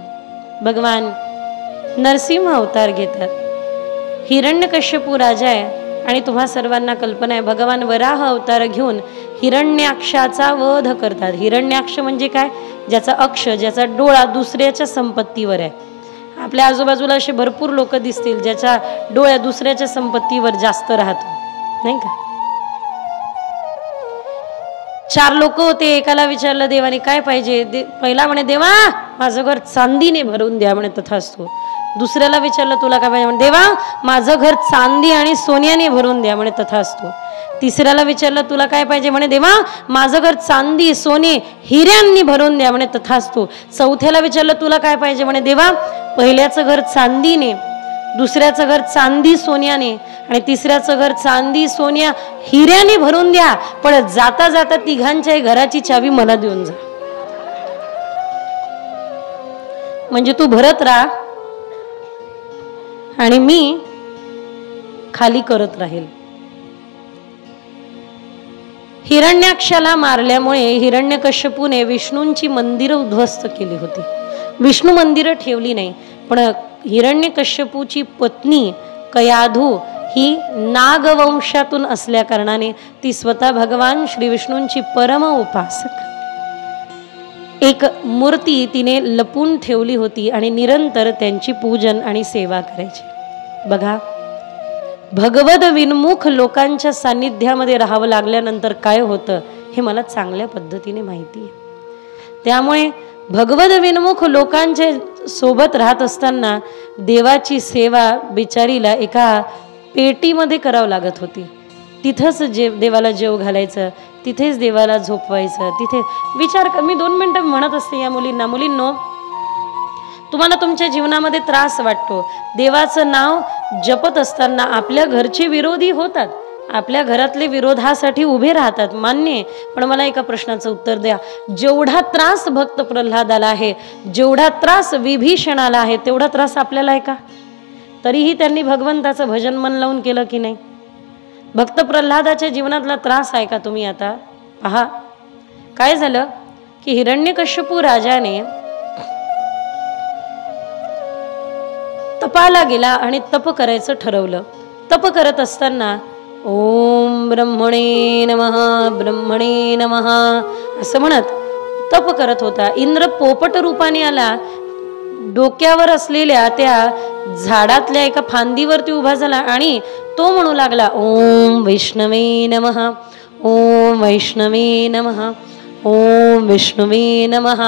भगवान नरसिंह अवतार घेतात. हिरण्यकश्यपू राजा आहे आणि तुम्हा सर्वांना कल्पना आहे भगवान वराह अवतार घेऊन हिरण्याक्षाचा वध करतात. हिरण्याक्ष म्हणजे काय, ज्याचा अक्ष, ज्याचा डोळा दुसऱ्याच्या संपत्तीवर आहे. आपल्या आजूबाजूला असे भरपूर लोक दिसतील ज्याच्या डोळ्या दुसऱ्याच्या संपत्तीवर जास्त राहतो, नाही का. 4 लोक होते. एकाला विचारलं देवाने काय पाहिजे. पहिला म्हणे देवा माझं घर चांदीने भरून द्या म्हणे, तथास्तु. दुसऱ्याला विचारलं तुला काय पाहिजे, म्हणे देवा माझं घर चांदी आणि सोन्याने भरून द्या म्हणे, तथास्तु. तिसऱ्याला विचारलं तुला काय पाहिजे, म्हणे देवा माझं घर चांदी सोने हिऱ्यांनी भरून द्या म्हणे, तथास्तु. चौथ्याला विचारलं तुला काय पाहिजे, म्हणे देवा पहिल्याचं घर चांदीने, दुसऱ्याचं घर चांदी सोन्याने आणि तिसऱ्याचं घर चांदी सोन्या हिऱ्याने भरून द्या, पण जाता जाता तिघांच्या घराची चावी मला देऊन जा. म्हणजे तू भरत राहा आणि मी खाली करत राहील. हिरण्याक्षाला मारल्यामुळे हिरण्यकश्यपूने विष्णूंची मंदिरं उद्ध्वस्त केली होती. विष्णू मंदिरं ठेवली नाही, पण हिरण्यकश्यपूची पत्नी कयाधू ही नागवंशातून असल्या कारणाने ती स्वतः भगवान श्री विष्णूंची परम उपासक. एक मूर्ती तिने लपून ठेवली होती आणि निरंतर त्यांची पूजन आणि सेवा करायची. बघा, भगवद विन्मुख लोकांच्या सान्निध्यामध्ये राहावं लागल्यानंतर काय होतं हे मला चांगल्या पद्धतीने माहिती आहे. त्यामुळे भगवद विन्मुख लोकांच्या सोबत राहत असताना देवाची सेवा बिचारीला एका पेटीमध्ये करावं लागत होती. तिथंच देवाला जेव घालायचं, तिथेच देवाला झोपवायचं. तिथे विचार मी 2 मिनिटं म्हणत असते या मुलींनो, तुम्हाला तुमच्या जीवनामध्ये त्रास वाटतो, देवाचं नाव जपत असताना आपल्या घरचे विरोधी होतात, आपल्या घरातले विरोधासाठी उभे राहतात, मान्य. पण मला एका प्रश्नाचं उत्तर द्या. जेवढा त्रास भक्त प्रल्हादाला आहे, जेवढा त्रास विभीषणाला आहे, तेवढा त्रास आपल्याला आहे का? तरीही त्यांनी भगवंताचं भजन मन लावून केलं की नाही? भक्त प्रल्हादाच्या जीवनातला त्रास आहे का? तुम्ही आता पहा काय झालं की हिरण्यकश्यपू राजाने तपाला गेला आणि तप करायचं ठरवलं. तप करत असताना ओम ब्रह्मणे नमः ब्रह्मणे नमः असं म्हणत तप करत होता. इंद्र पोपट रूपाने आला, डोक्यावर असलेल्या त्या झाडातल्या एका फांदीवरती उभा झाला आणि तो म्हणू लागला ओम वैष्णवे नमः, ओम वैष्णवे नमः, ओम विष्णुवे नमः.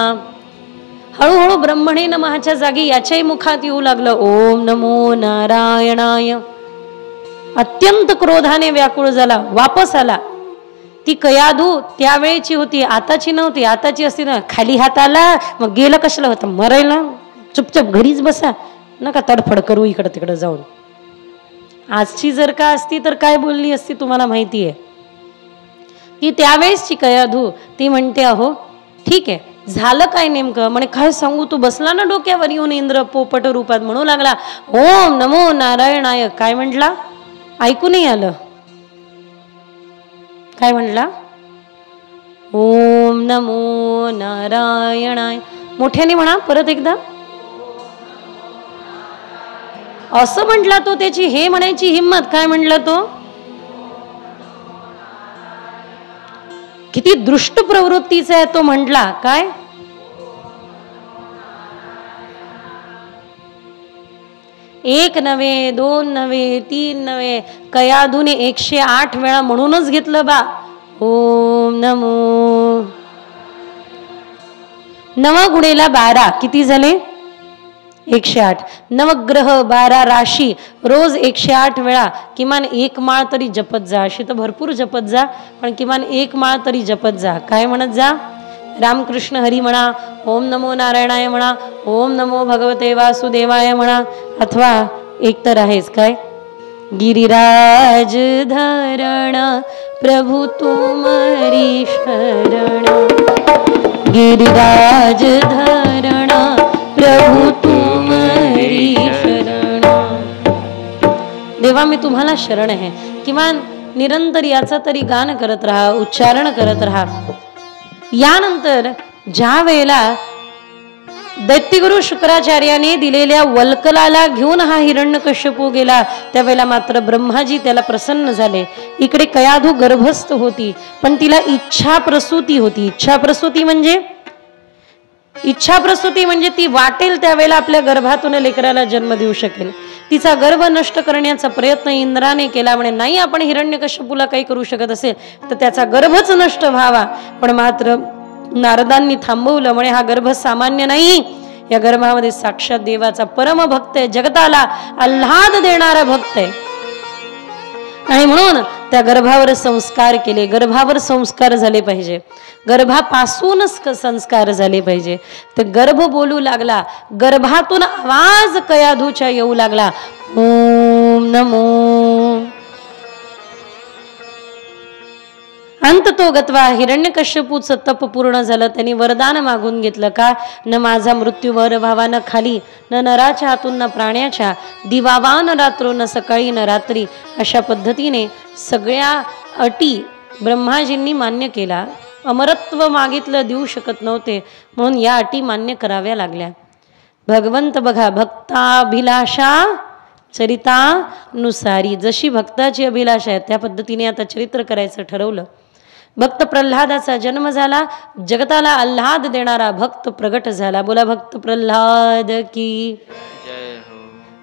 हळूहळू ब्रह्मणे नमःच्या जागी याच्याही मुखात येऊ लागलं ओम नमो नारायणाय. अत्यंत क्रोधाने व्याकुळ झाला, वापस आला. ती कयाधू त्यावेळेची होती, आताची नव्हती. आताची असती ना खाली हात आला मग गेलं कशाला होतं, मरायला चुपचाप घरीच बसा, नका तडफड करू इकडं तिकडं जाऊन. आजची जर का असती तर काय बोलली असती तुम्हाला माहिती आहे. ती त्यावेळेसची कयाधू ती म्हणते अहो ठीक आहे, झालं काय नेमकं. म्हणे काय सांगू, तू बसला ना डोक्यावर येऊन इंद्र पोपट रूपात, म्हणू लागला ओम नमो नारायणाय. काय म्हटला ऐकू नाही आलं, काय म्हणला ओम नमो नारायणाय. मोठ्याने म्हणा परत एकदा. असं म्हटला तो, त्याची हे म्हणायची हिम्मत. काय म्हटला तो, किती दृष्ट प्रवृत्तीचा आहे तो. म्हटला काय, एक नव्हे, दोन नव्हे, तीन नव्हे, कयाधूने 108 वेळा म्हणूनच घेतलं बा ओम नमो. 9 गुणेला 12 किती झाले 108. नवग्रह 12 राशी रोज 108 वेळा किमान 1 माळ तरी जपत जा. अशी तर भरपूर जपत जा, पण किमान 1 माळ तरी जपत जा. काय म्हणत जा, रामकृष्ण हरी म्हणा, ओम नमो नारायणाय म्हणा, ओम नमो भगवते वासुदेवाय म्हणा, अथवा एक तर आहेच काय गिरिराज धरण प्रभु तुमरी शरण. गिरिराज धरण प्रभु तुमरी शरण. देवा मी तुम्हाला शरण आहे. किमान निरंतर याचा तरी गान करत राहा, उच्चारण करत राहा. यानंतर ज्या वेळेला दैत्यगुरु शुक्राचार्याने दिलेल्या वल्कलाला घेऊन हा हिरण्यकश्यपू गेला, त्यावेळेला मात्र ब्रह्माजी त्याला प्रसन्न झाले. इकडे कयाधू गर्भस्थ होती, पण तिला इच्छा प्रसूती होती. इच्छा प्रसूती म्हणजे ती वाटेल त्यावेळेला आपल्या गर्भातून लेकराला जन्म देऊ शकेल. तिचा गर्भ नष्ट करण्याचा प्रयत्न इंद्राने केला. म्हणे नाही, आपण हिरण्यकश्यपूला काही करू शकत असेल तर त्याचा गर्भच नष्ट व्हावा. पण मात्र नारदांनी थांबवलं. म्हणे हा गर्भ सामान्य नाही, या गर्भामध्ये साक्षात देवाचा परम भक्त आहे, जगताला आल्हाद देणारा भक्त आहे. आणि म्हणून त्या गर्भावर संस्कार केले. गर्भावर संस्कार झाले पाहिजे, गर्भापासूनच संस्कार झाले पाहिजे. तर गर्भ बोलू लागला, गर्भातून आवाज कयाधूच्या येऊ लागला ओम नमो. अंत तो गत्वा हिरण्यकश्यपूचं तप पूर्ण झालं. त्यांनी वरदान मागून घेतलं का, न माझा मृत्यू वर भावा न खाली, न नराच्या हातून न प्राण्याच्या, दिवावान रात्रो न सकाळी न रात्री. अशा पद्धतीने सगळ्या अटी ब्रह्माजींनी मान्य केला. अमरत्व मागितलं देऊ शकत नव्हते, म्हणून या अटी मान्य कराव्या लागल्या. भगवंत बघा, भक्ताभिलाषा चरितानुसारी. जशी भक्ताची अभिलाषा आहे त्या पद्धतीने आता चरित्र करायचं ठरवलं. भक्त प्रल्हादाचा जन्म झाला. जगताला आल्हाद देणारा भक्त प्रगट झाला. बोला भक्त प्रल्हाद की.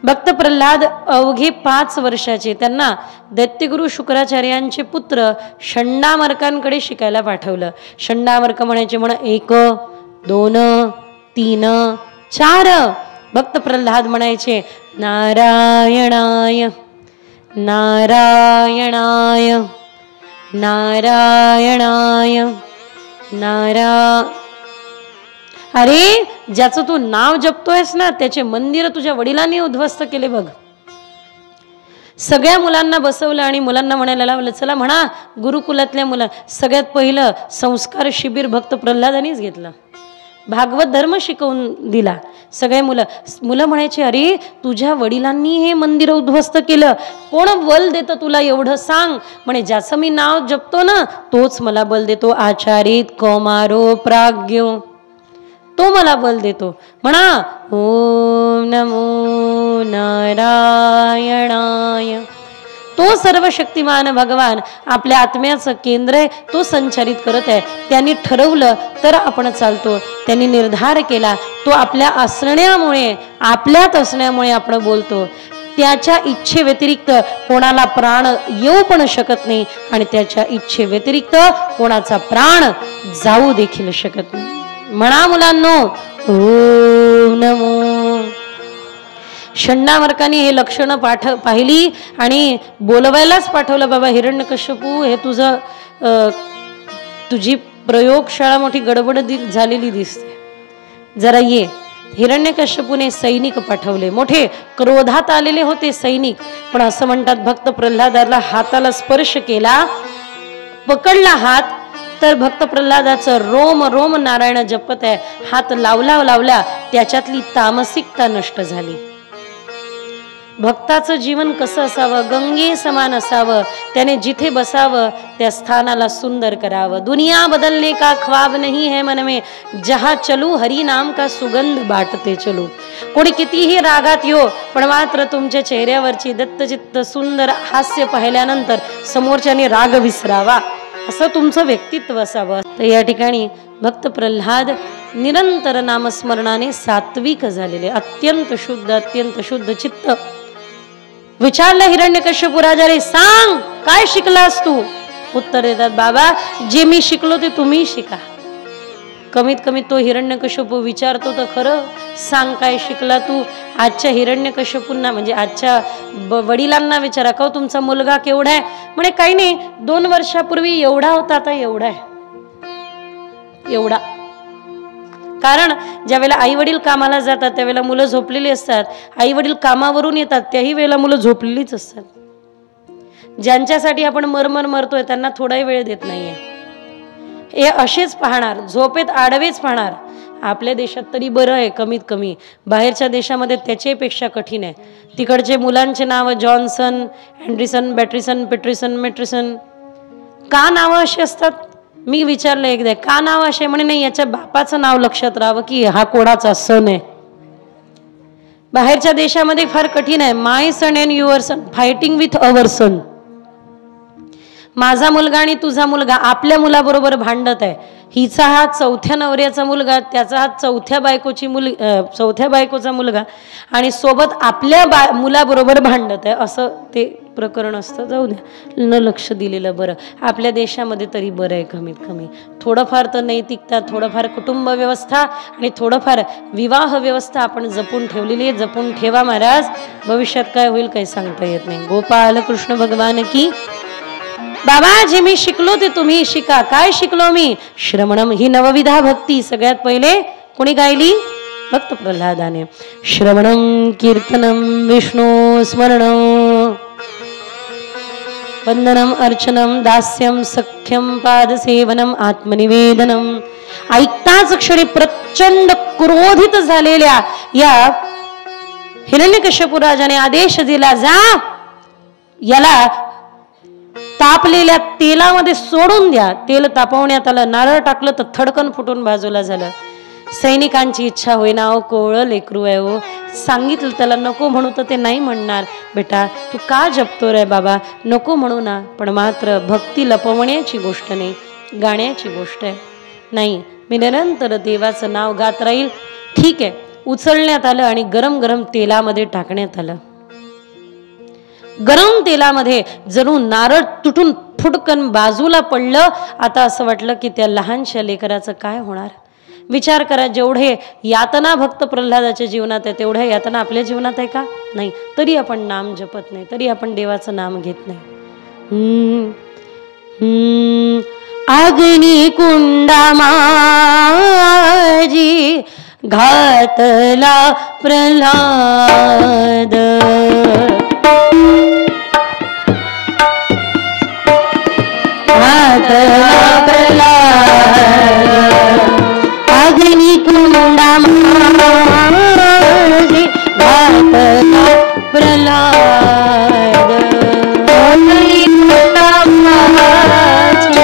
भक्त प्रल्हाद अवघे 5 वर्षाचे. त्यांना दैत्यगुरु शुक्राचार्यांचे पुत्र षण्डामर्कांकडे शिकायला पाठवलं. षण्डामर्क म्हणायचे 1, 2, 3, 4. भक्त प्रल्हाद म्हणायचे नारायणाय नारायणाय नारायणाय अरे ज्याचं तू नाव जपतोयस ना त्याचे मंदिर तुझ्या वडिलांनी उद्ध्वस्त केले बघ. सगळ्या मुलांना बसवलं आणि मुलांना म्हणायला लावलं चला म्हणा गुरुकुलातल्या मुला. सगळ्यात पहिलं संस्कार शिबिर भक्त प्रल्हादानीच घेतलं. भागवत धर्म शिकवून दिला. सगळे मुलं म्हणायचे अरे तुझ्या वडिलांनी हे मंदिर उद्ध्वस्त केलं, कोण बल देतं तुला एवढं सांग. म्हणे ज्याचं मी नाव जपतो ना तोच मला बल देतो. आचारित कौमारो प्राज्ञो, तो मला बल देतो. म्हणा ओम नमो नारायणाय. तो सर्वशक्तिमान भगवान आपल्या आत्म्याचं केंद्र आहे, तो संचारित करत आहे. त्यांनी ठरवलं तर आपण चालतो. त्यांनी निर्धार केला, तो आपल्या असण्यामुळे आपल्यात असण्यामुळे आपण बोलतो. त्याच्या इच्छे व्यतिरिक्त कोणाला प्राण येऊ पण शकत नाही आणि त्याच्या इच्छे व्यतिरिक्त कोणाचा प्राण जाऊ देखील शकत नाही. म्हणा मुलांनो ओम नमो. षण्णामर्काने हे लक्षणं पाहिली आणि बोलवायलाच पाठवलं. बाबा हिरण्यकश्यपू, हे तुझी प्रयोगशाळा मोठी गडबड झालेली दिसते, जरा ये. हिरण्यकश्यपूने सैनिक पाठवले, मोठे क्रोधात आलेले होते सैनिक. पण असं म्हणतात भक्त प्रल्हादाला हाताला स्पर्श केला, पकडला हात, तर भक्त प्रल्हादाचं रोम रोम नारायण जपत आहे. हात लावला त्याच्यातली तामसिकता नष्ट झाली. भक्ताचं जीवन कसं असावं? गंगे समान असावं. त्याने जिथे बसावं त्या स्थानाला सुंदर करावं. दुनिया बदलने का ख्वाब नहीं है मन में, जहां चलू हरी नाम का सुगंध बाटते चलू. कोणी कितीही रागात येऊ, पण मात्र तुमच्या चेहऱ्यावरची दत्तचित्त सुंदर हास्य पाहिल्यानंतर समोरच्याने राग विसरावा, असं तुमचं व्यक्तित्व असावं. तर या ठिकाणी भक्त प्रल्हाद निरंतर नामस्मरणाने सात्विक झालेले, अत्यंत शुद्ध चित्त. विचारलं हिरण्यकश्यपू राजाने, सांग काय शिकलास तू? उत्तर देतात, बाबा जे मी शिकलो ते तुम्ही शिका. कमीत कमी तो हिरण्यकश्यपू विचारतो तर खरं, सांग काय शिकला तू? आजच्या हिरण्यकश्यपूंना म्हणजे आजच्या वडिलांना विचारा, का तुमचा मुलगा केवढा आहे? म्हणे काही नाही, 2 वर्षापूर्वी एवढा होता, आता एवढा आहे, एवढा. कारण ज्या वेळेला आई वडील कामाला जातात त्यावेळेला मुलं झोपलेली असतात, आई वडील कामावरून येतात त्याही वेळेला मुलं झोपलेलीच असतात. ज्यांच्यासाठी आपण मरतोय त्यांना थोडाही वेळ देत नाहीये. हे असेच पाहणार, झोपेत आडवेच पाहणार. आपल्या देशात तरी बरं आहे कमीत कमी, बाहेरच्या देशामध्ये त्याच्यापेक्षा कठीण आहे. तिकडचे मुलांचे नाव जॉन्सन, अँड्रिसन, बॅट्रिसन, पेट्रिसन, मेट्रिसन, का नावं अशी असतात? मी विचारलं एकदा, का नाव असे? म्हणे नाही, याच्या बापाचं नाव लक्षात राहावं की हा कोणाचा सन आहे. बाहेरच्या देशामध्ये फार कठीण आहे. My son and your son fighting with our son. माझा मुलगा आणि तुझा मुलगा आपल्या मुलाबरोबर भांडत आहे. हिचा हा 4थ्या नवऱ्याचा मुलगा, त्याचा हा 4थ्या बायकोचा मुलगा, आणि सोबत आपल्या मुलाबरोबर भांडत आहे, असं ते प्रकरण असतं. जाऊ द्या, न लक्ष दिलेलं बरं. आपल्या देशामध्ये तरी बरं आहे कमीत कमी. थोडंफार तर नैतिकता, थोडंफार कुटुंब व्यवस्था आणि थोडंफार विवाह व्यवस्था आपण जपून ठेवलेली आहे. जपून ठेवा महाराज, भविष्यात काय होईल काही सांगता येत नाही. गोपाल कृष्ण भगवान की. बाबा जे मी शिकलो ते तुम्ही शिका. काय शिकलो मी? श्रवणम ही नवविधा भक्ती सगळ्यात पहिले कोणी गायली? भक्त प्रल्हादाने. श्रवणम कीर्तनम विष्णू स्मरणम वंदनम अर्चनम दास्यम सख्यम पादसेवनम आत्मनिवेदनम. ऐकताच क्षणी प्रचंड क्रोधित झालेल्या या हिरण्यकश्यपू राजाने आदेश दिला, जा याला तापलेल्या तेलामध्ये सोडून द्या. तेल तापवण्यात आलं, नारळ टाकलं तर थडकन फुटून बाजूला झालं. सैनिकांची इच्छा होईना, ओ कोवळं लेकरू आहे, ओ सांगितलं त्याला नको म्हणू तर ते नाही म्हणणार. बेटा तू का जपतो रे बाबा, नको म्हणू ना. पण मात्र भक्ती लपवण्याची गोष्ट नाही, गाण्याची गोष्ट आहे. नाही, मी निरंतर देवाचं नाव गात राहील. ठीक आहे, उचलण्यात आलं आणि गरम गरम तेलामध्ये टाकण्यात आलं. गरम तेलामध्ये जणू नारळ तुटून फुटकन बाजूला पडलं. आता असं वाटलं की त्या लहानशा लेकराचं काय होणार. विचार करा, जेवढे यातना भक्त प्रल्हादाच्या जीवनात आहे तेवढ्या यातना आपल्या जीवनात आहे का? नाही. तरी आपण नाम जपत नाही, तरी आपण देवाचं नाम घेत नाही. अग्नी कुंडा माझी घातला प्रल्हाद, अग्नि कुंडा माझी घातला प्रल्हाद, अग्नि कुंडा माझी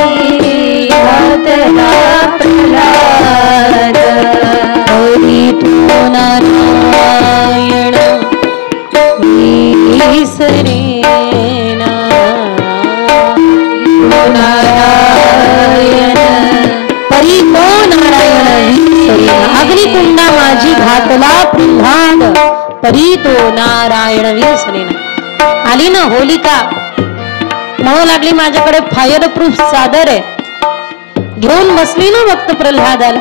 घातला प्रल्हाद. हरी तू नारायण विसरेना, नारायण परी तो नारायण विसरेना. अग्निकुंडा माझी घातला प्रल्हाद, परी तो नारायण विसरेना. आली ना होलिका, म्हणू लागली माझ्याकडे फायर प्रूफ चादर आहे, घेऊन बसली ना भक्त प्रल्हादाला.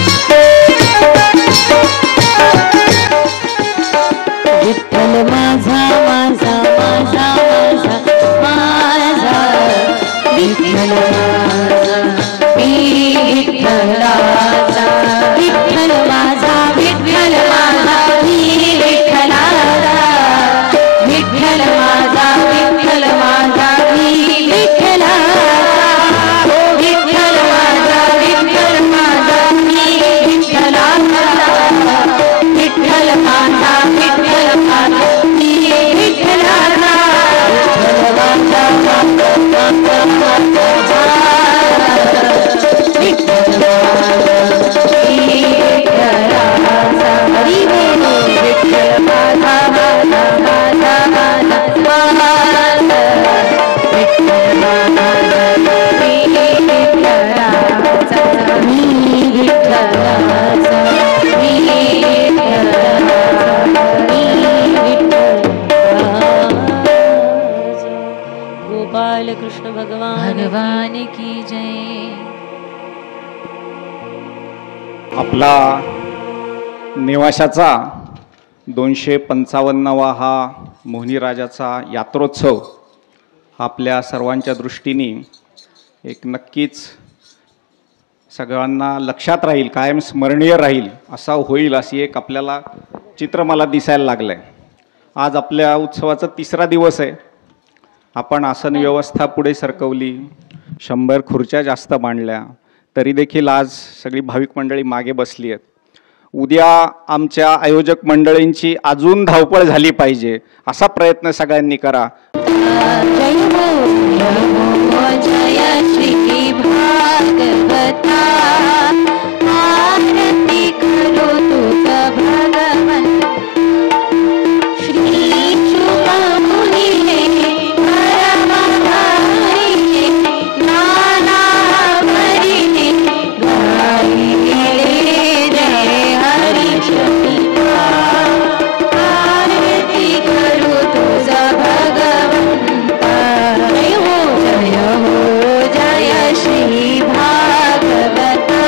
माझा माझा माझा माझा माझा विठ्ठल माझा मी विठ्ठलाचा विठ्ठल माझा विठ्ठल माझा मी विठ्ठलाचा विठ्ठल माझा विठ्ठल माझा मी विठ्ठलाचा विठ्ठल माझा विठ्ठल माझा मी विठ्ठलाचा विठ्ठल माझा विठ्ठल माझा मी विठ्ठलाचा गोपाल कृष्ण भगवान की जय. आपला नेवाशाचा 255वा हा मोहिनी राजाचा यात्रोत्सव आपल्या सर्वांच्या दृष्टीने एक नक्कीच सगळ्यांना लक्षात राहील, कायम स्मरणीय राहील असा होईल अशी एक आपल्याला चित्र मला दिसायला लागलं आहे. आज आपल्या उत्सवाचा 3रा दिवस आहे. आपण आसन व्यवस्था पुढे सरकवली, 100 खुर्च्या जास्त मांडल्या, तरी देखील आज सगळी भाविक मंडळी मागे बसली आहेत. उद्या आमच्या आयोजक मंडळींची अजून धावपळ झाली पाहिजे असा प्रयत्न सगळ्यांनी करा. जय हो जय श्री भागवता आरती करो तुझ भगवन श्री शुभमुनी परम भाई नाना हरि गाई जय हरि आरती करो तुझ भगवन जय हो जय श्री भागवता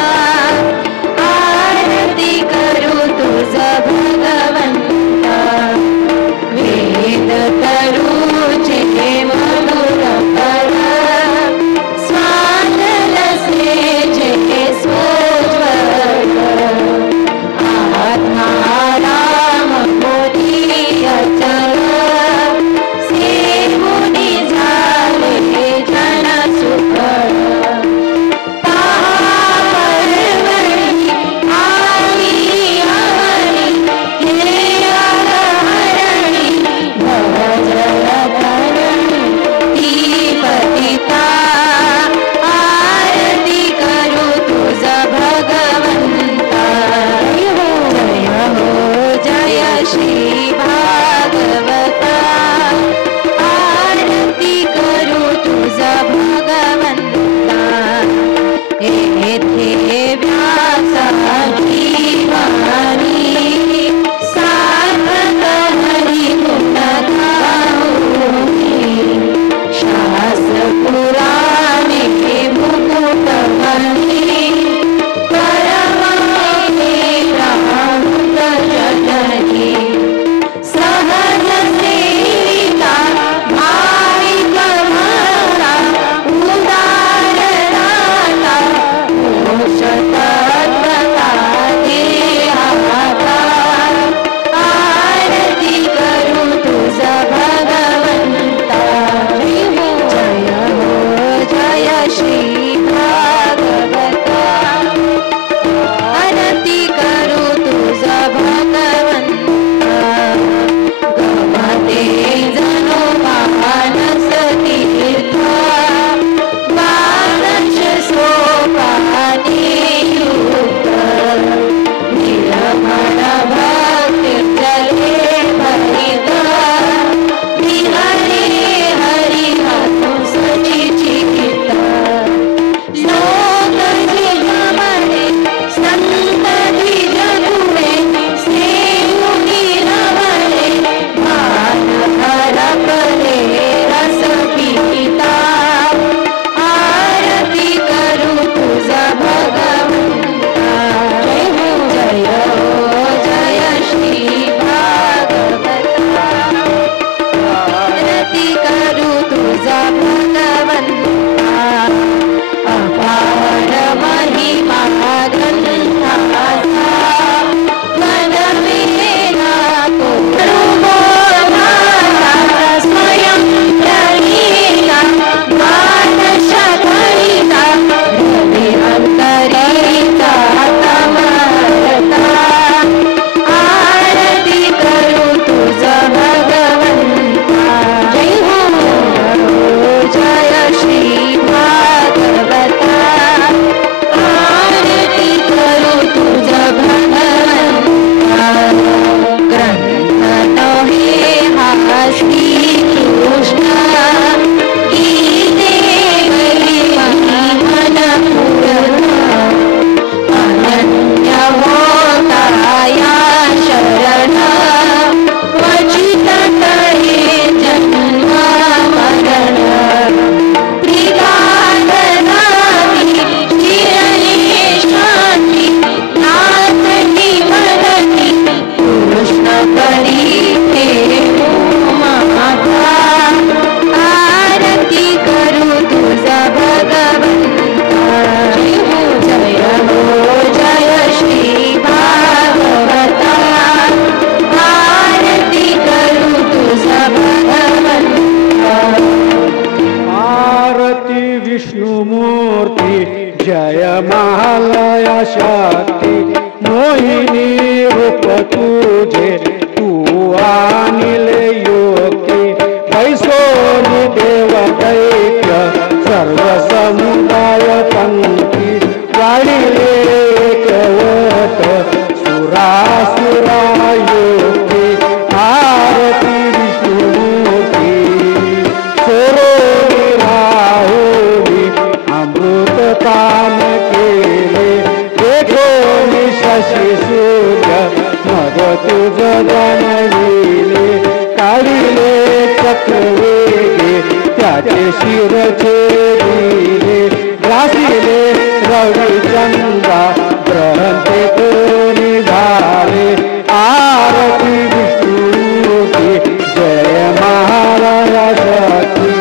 त्याचे शिर छेदिले ग्रासिले रविचंद्रा ग्रहते कोणी झाले आरती विष्णूची जय महाराज शक्ती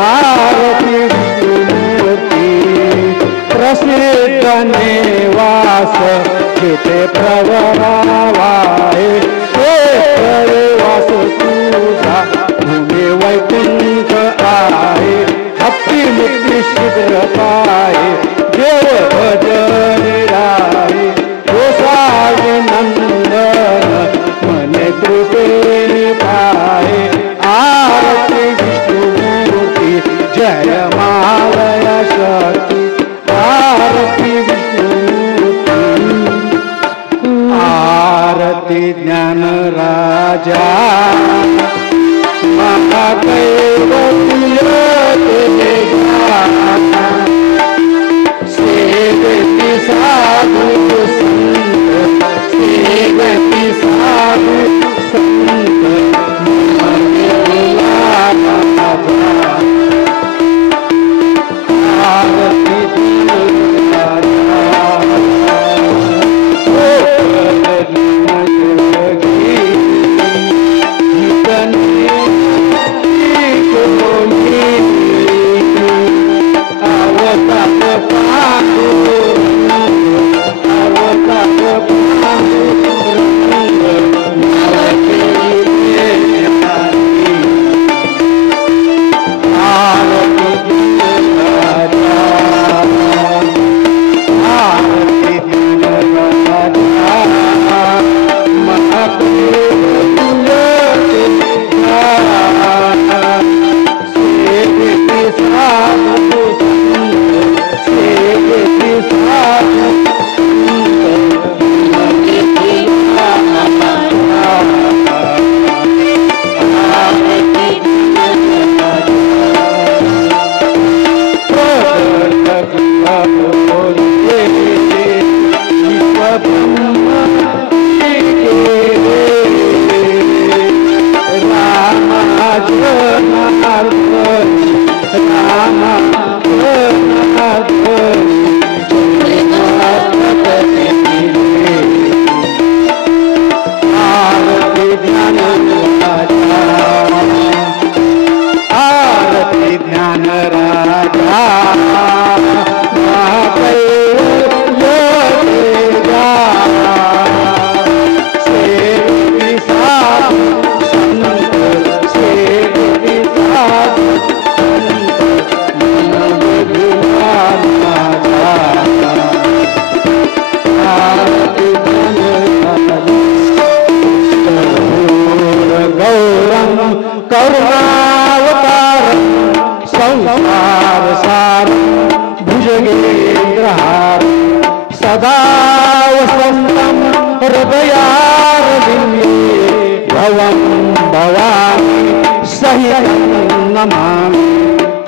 आरती विष्णूमूर्ती प्रसिद्ध निवास जिथे प्रवरावाय ते प्रवास तुझा भूमी वैकुंठ आहे हत्ती मुक्ती शिबिर पाये देव भजन राये गोसाई नंदन मने कृपेने पाये आरती विष्णुमूर्ती जय मालय शक्ती आरती विष्णुमूर्ती आरती ज्ञान राजा सेवती साधु संत सेवती साधु संत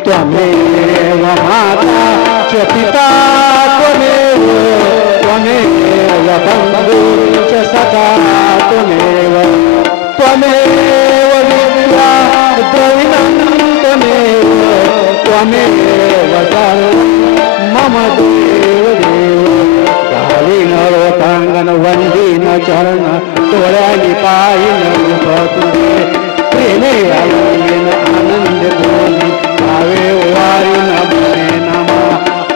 त्वमेव माता च पिता त्वमेव त्वमेव बन्धु च सखा त्वमेव त्वमेव विद्या द्रविणं त्वमेव त्वमेव सर्वं मम देव देव गालीन रोतांगण वंदीन चरण तोळ्यानी पायीन रूप तुझे प्रेमे आईन आनंद बोली भावे वारीन बने नमा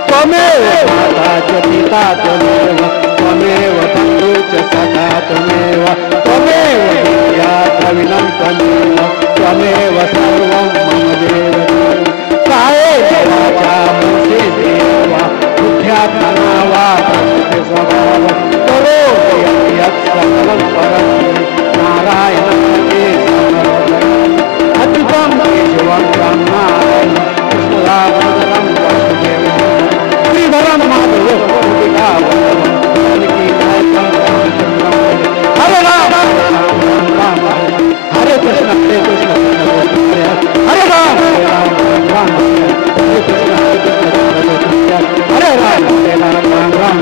त्वमेव माता च पिता त्वमेव त्वमेव बन्धु च सखा त्वमेव त्वमेव विद्या द्रविणं त्वमेव त्वमेव सर्वं मम देव देव काये देवाच्या मनसे देवा बुद्ध्यात्मना वा प्रकृती स्वभाव करो यत् सकलं परं नारायण अद्भुतं केशवं ब्रह्माण्डं कृष्णरामचन्द्रं वासुदेवं श्रीधरं माधवं गोपिकावल्लभं जानकीनायकं रामचन्द्रं हरे राम हरे कृष्ण हरे राम राम हरे कृष्ण हरे राम राम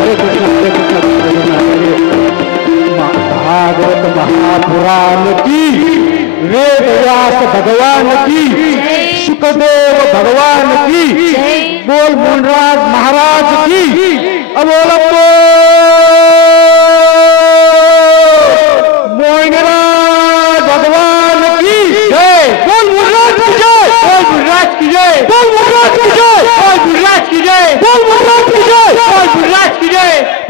हरे कृष्ण हरे भागवत महापुराण की वेद व्यास भगवान की सुखदेव भगवान की बोल मुनराज महाराज की बोल मोइनराज भगवान की जय बोल मुनराज की जय बोल मुनराज की जय बोल मुनराज की जय बोल मुनराज की जय बोल मुनराज की जय बोल मुनराज की जय